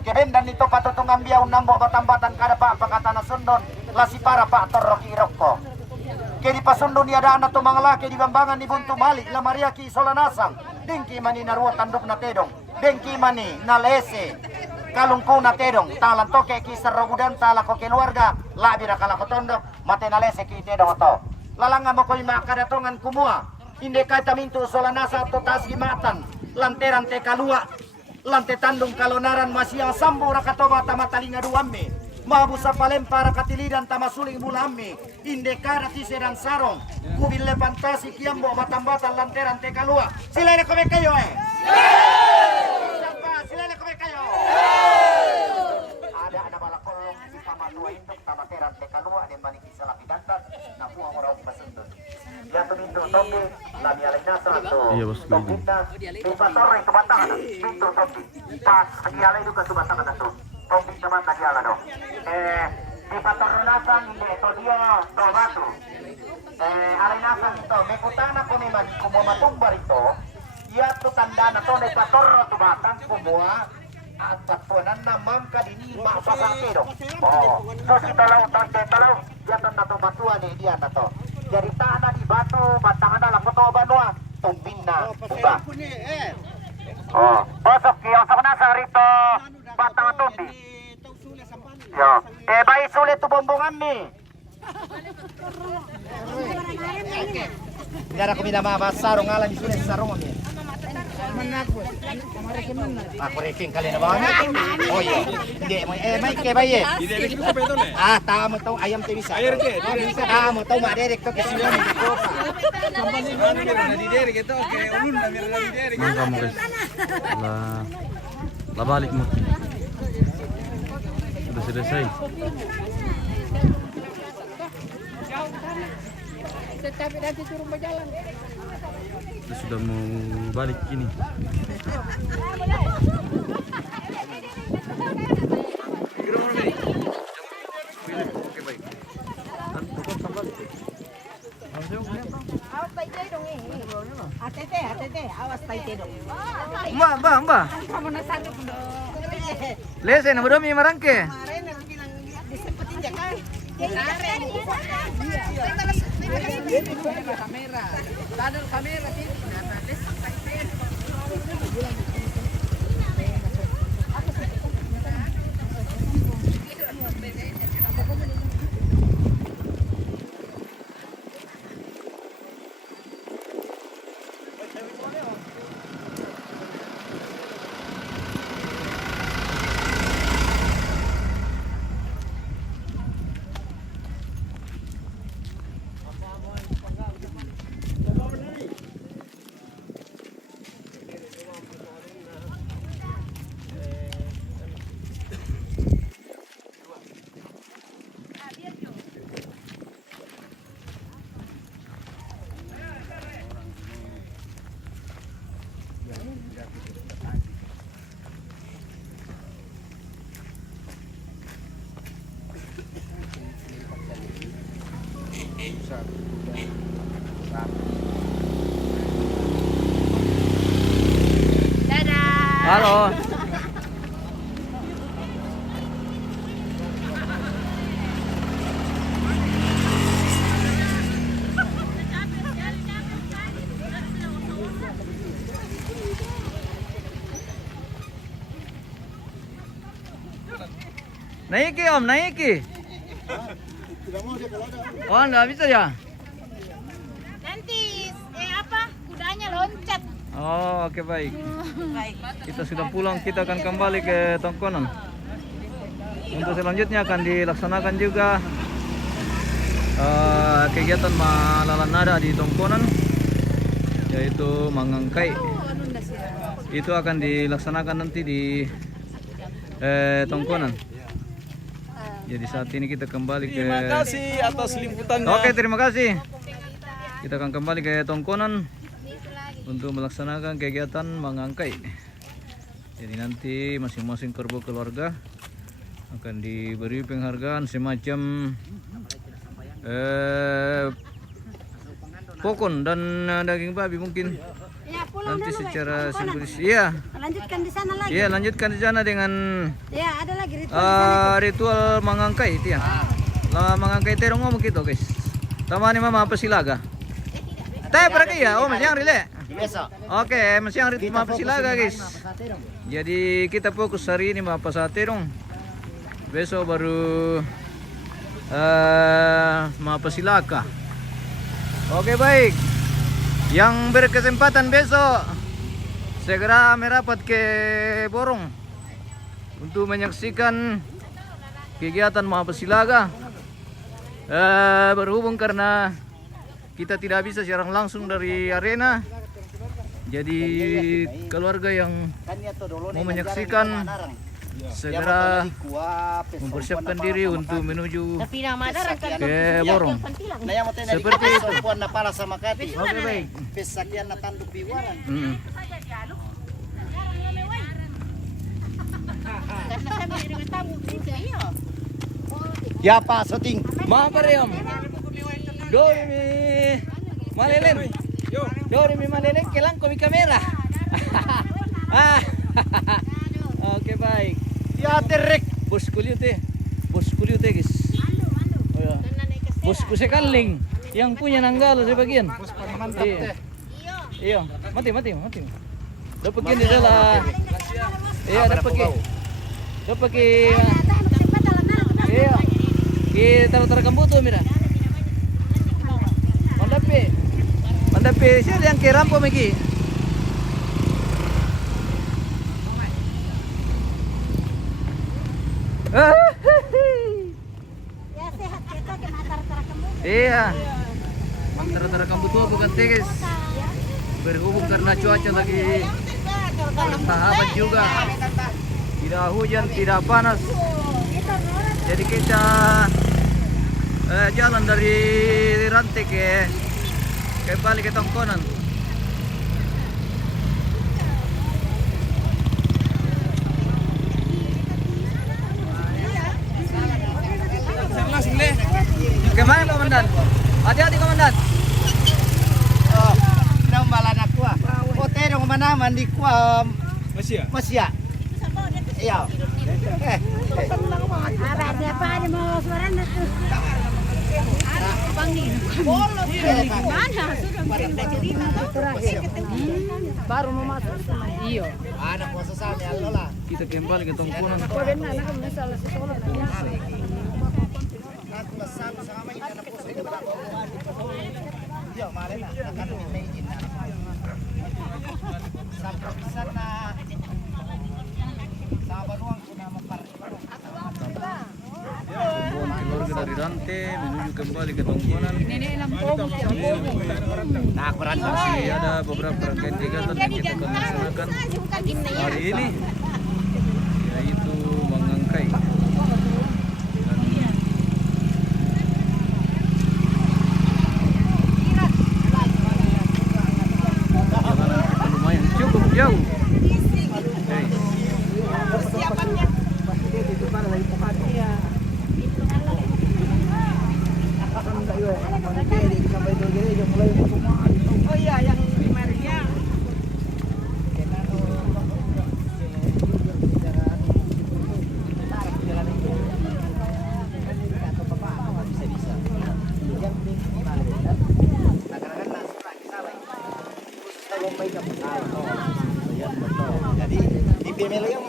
kebendan nito patutong ambiaw nambo batambatan kada pa pakata na sundon lasi para pa torro ki irokko kedi pasundon ni ada anak tumang laki di bambangan ni buntu malik la maria ki solanasang dengki mani naruwa tanduk na tedong dengki mani na lese kalungko na tedong talan toke ki sarogudan tala ko keluarga labi ra kala ko tondok mate na lese ki tedong to lalanga mo ko lima kadatongan kumua inde kata mintu solanasa to tasgimatan lanteran te kalua lante tandung kalonaran masih yang sambo rakatoba tamatalinga duamme mabusa palem para katilidan tamasuling bulame inde kada tisedan sarong kubil levantasi kiambo batambatan lanteran te kalua silene kome kayo silene kome kayo ada bala kolong si pamatua induk tamateran te kalua den maniki salapi dantan na puang orang pasundun ya tuminto topi labi alena satu topita di pasar itu batang pintu topi pas diala itu ke batang itu topi teman tadi ala do di pasar runasan inde to dia do batu alinasan ito, may kutana ko ni man, kumatumbar ito, iya to tanda na to, nagpator na tumatang kumuha, at patpunan na mangka dini, makapasakiro. So si talaw, talaw, yatan na to batuan ni diyan na to. Jadi na di batu, batangan na lang, kuto ba noa, tumbin na, buka. Bosok, kiyosok na sa rito, batangan tumbi. Yo, bayi sulit to bombongan ni. Tidak ada kumina mama sarung ngalan di sini sarung ni. Aku reking kali na ba? Oh iya. Hindi mo may ke baye. Tama to ayam te bisa. Tama to ma derek to ke sini ko pa. Nah, kamu guys. Lah balik mo. Sudah selesai. Tetapi nanti suruh berjalan. Kita sudah mau balik ini. Oke baik. Awas baik dong ini. Hati-hati, awas baik dong. Mbak. Kamu nasanduk dong. Lese na bodoh mi marangke. Kemarin aku bilang disempetin ya kan. Kamera. Tadul kamera sih. Halo. Naiki om, naiki. Oh, enggak bisa ya? Nanti kudanya loncat. Oh, oke baik. Kita sudah pulang, kita akan kembali ke Tongkonan. Untuk selanjutnya akan dilaksanakan juga kegiatan malalan nada di Tongkonan, yaitu mangangkai. Itu akan dilaksanakan nanti di Tongkonan. Jadi saat ini kita kembali ke. Terima kasih atas liputannya. Oke, terima kasih. Kita akan kembali ke Tongkonan untuk melaksanakan kegiatan mangangkai. Jadi nanti masing-masing keluarga akan diberi penghargaan semacam pokon dan daging babi mungkin. Ya, Nanti secara simbolis. Iya. Lanjutkan di sana lagi. Iya, lanjutkan di sana dengan Ya, ada lagi ritual. ritual mangangkai itu ya. Lah mangangkai terong ngomong gitu, guys. Tamani mama apa silaga? Teh pergi ya, oh masih yang rile. Oke, masih yang rile apa silaga, guys. Jadi kita fokus hari ini apa saterong. Besok baru apa silaga. Oke, baik. Yang berkesempatan besok segera merapat ke Borong untuk menyaksikan kegiatan Mahapasilaga. Berhubung karena kita tidak bisa siaran langsung dari arena, jadi keluarga yang mau menyaksikan segera mempersiapkan diri untuk menuju ke Borong. Seperti itu. Oke, baik. Ya Pak, syuting. Maaf Pak Riam. Doremi Malelen. Doremi Malelen kelang komi kamera. Oke baik. Teater rek. Bosku lihat guys. Oh, ya. Bosku sekaling yang punya Nanggala sebagian. Iya. Iya, mati. Dapat gini adalah. Iya, dapat Iya. Kita taruh butuh mira. Mandapi siya yang kirampo magi. Ya sehat kita kena tara-tara kamu. Iya. Tara-tara kambutua bukan tegis. Berhubung karena cuaca lagi bersahabat juga. Tidak hujan, tidak panas. Jadi kita jalan dari Rantai ke balik ke Tongkonan. Kemana komandan? Hati-hati komandan. Oh, nang balan aku ah. Hotel yang mana mandi ku Masia. Iya. Abad apa ada mau suara tuh. Bolos. Mana sudah pindah cerita baru mau masuk. Iya. Ada puasa sama Allah. Kita kembali ke Tongkonan. Yo, mari na akan dimainin na. Sampai bisa na. Sama ruang kuna mapartido. Keluarga dari Rantai menuju kembali ke Tongkonan. Nah, kurang Masih ada beberapa rangkaian kegiatan yang kita akan laksanakan hari ini, yaitu mengangkai perjalanan kita lumayan cukup jauh. Okay. Persiapannya. Oh iya, yang mereknya. Jadi di Pemelo yang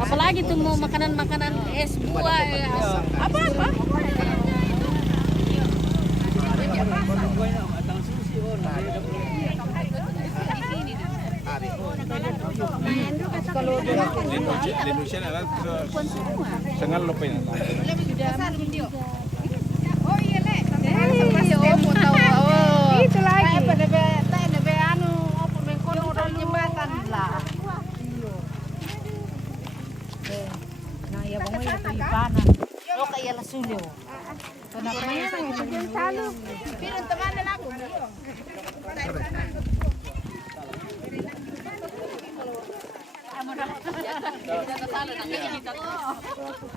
Apalagi tuh mau makanan-makanan es buah apa? Indonesia adalah sangat lupa ya. Oh iya lek. Mau tahu. Itu lagi. Anu apa mengkono jembatan lah. Nah, ya bangun ya panas. Lo kayak lasulyo. Kenapa ya selalu? Pero teman aku.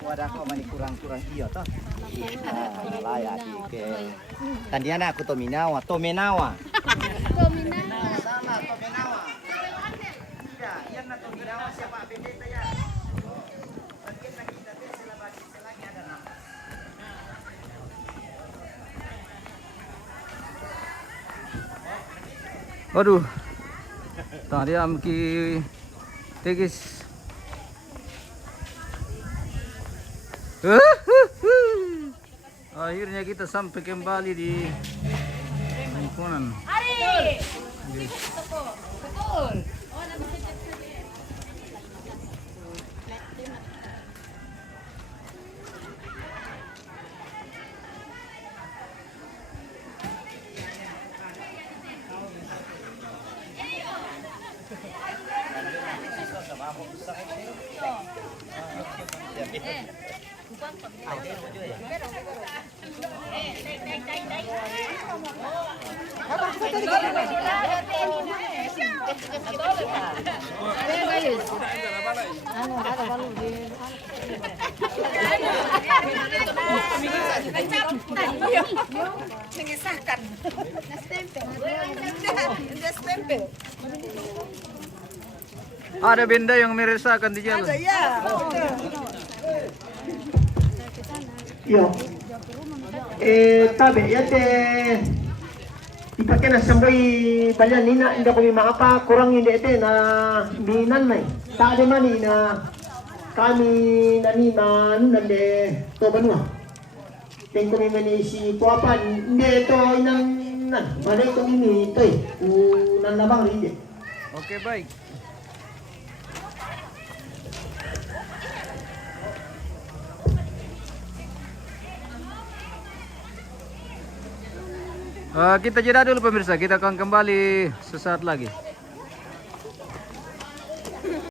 Wadah kok mani kurang-kurang iyo toh. Layak ke. Tandiana aku Tominawa. Tominawa. Salah Tominawa. Tidak, yang na Tominawa siapa pendeta ya? Bagian lagi kita selagi ada nama. Waduh, tadi amki tegis. Akhirnya kita sampai kembali di Tongkonan. Betul. Ano, ada balu di Mengisahkan. Stempel. Ada benda yang meresahkan di jalan. Yo. Tabe ya dipakai na samboy balyan nina hindi ko makapa kurang hindi ete na minan may. Ta de mani na kami nani nande to banua. Tengko mi mani si kuapan hindi to inang balik to ini toy. Nan labang rinde. Oke, baik. Kita jeda dulu pemirsa, kita akan kembali sesaat lagi.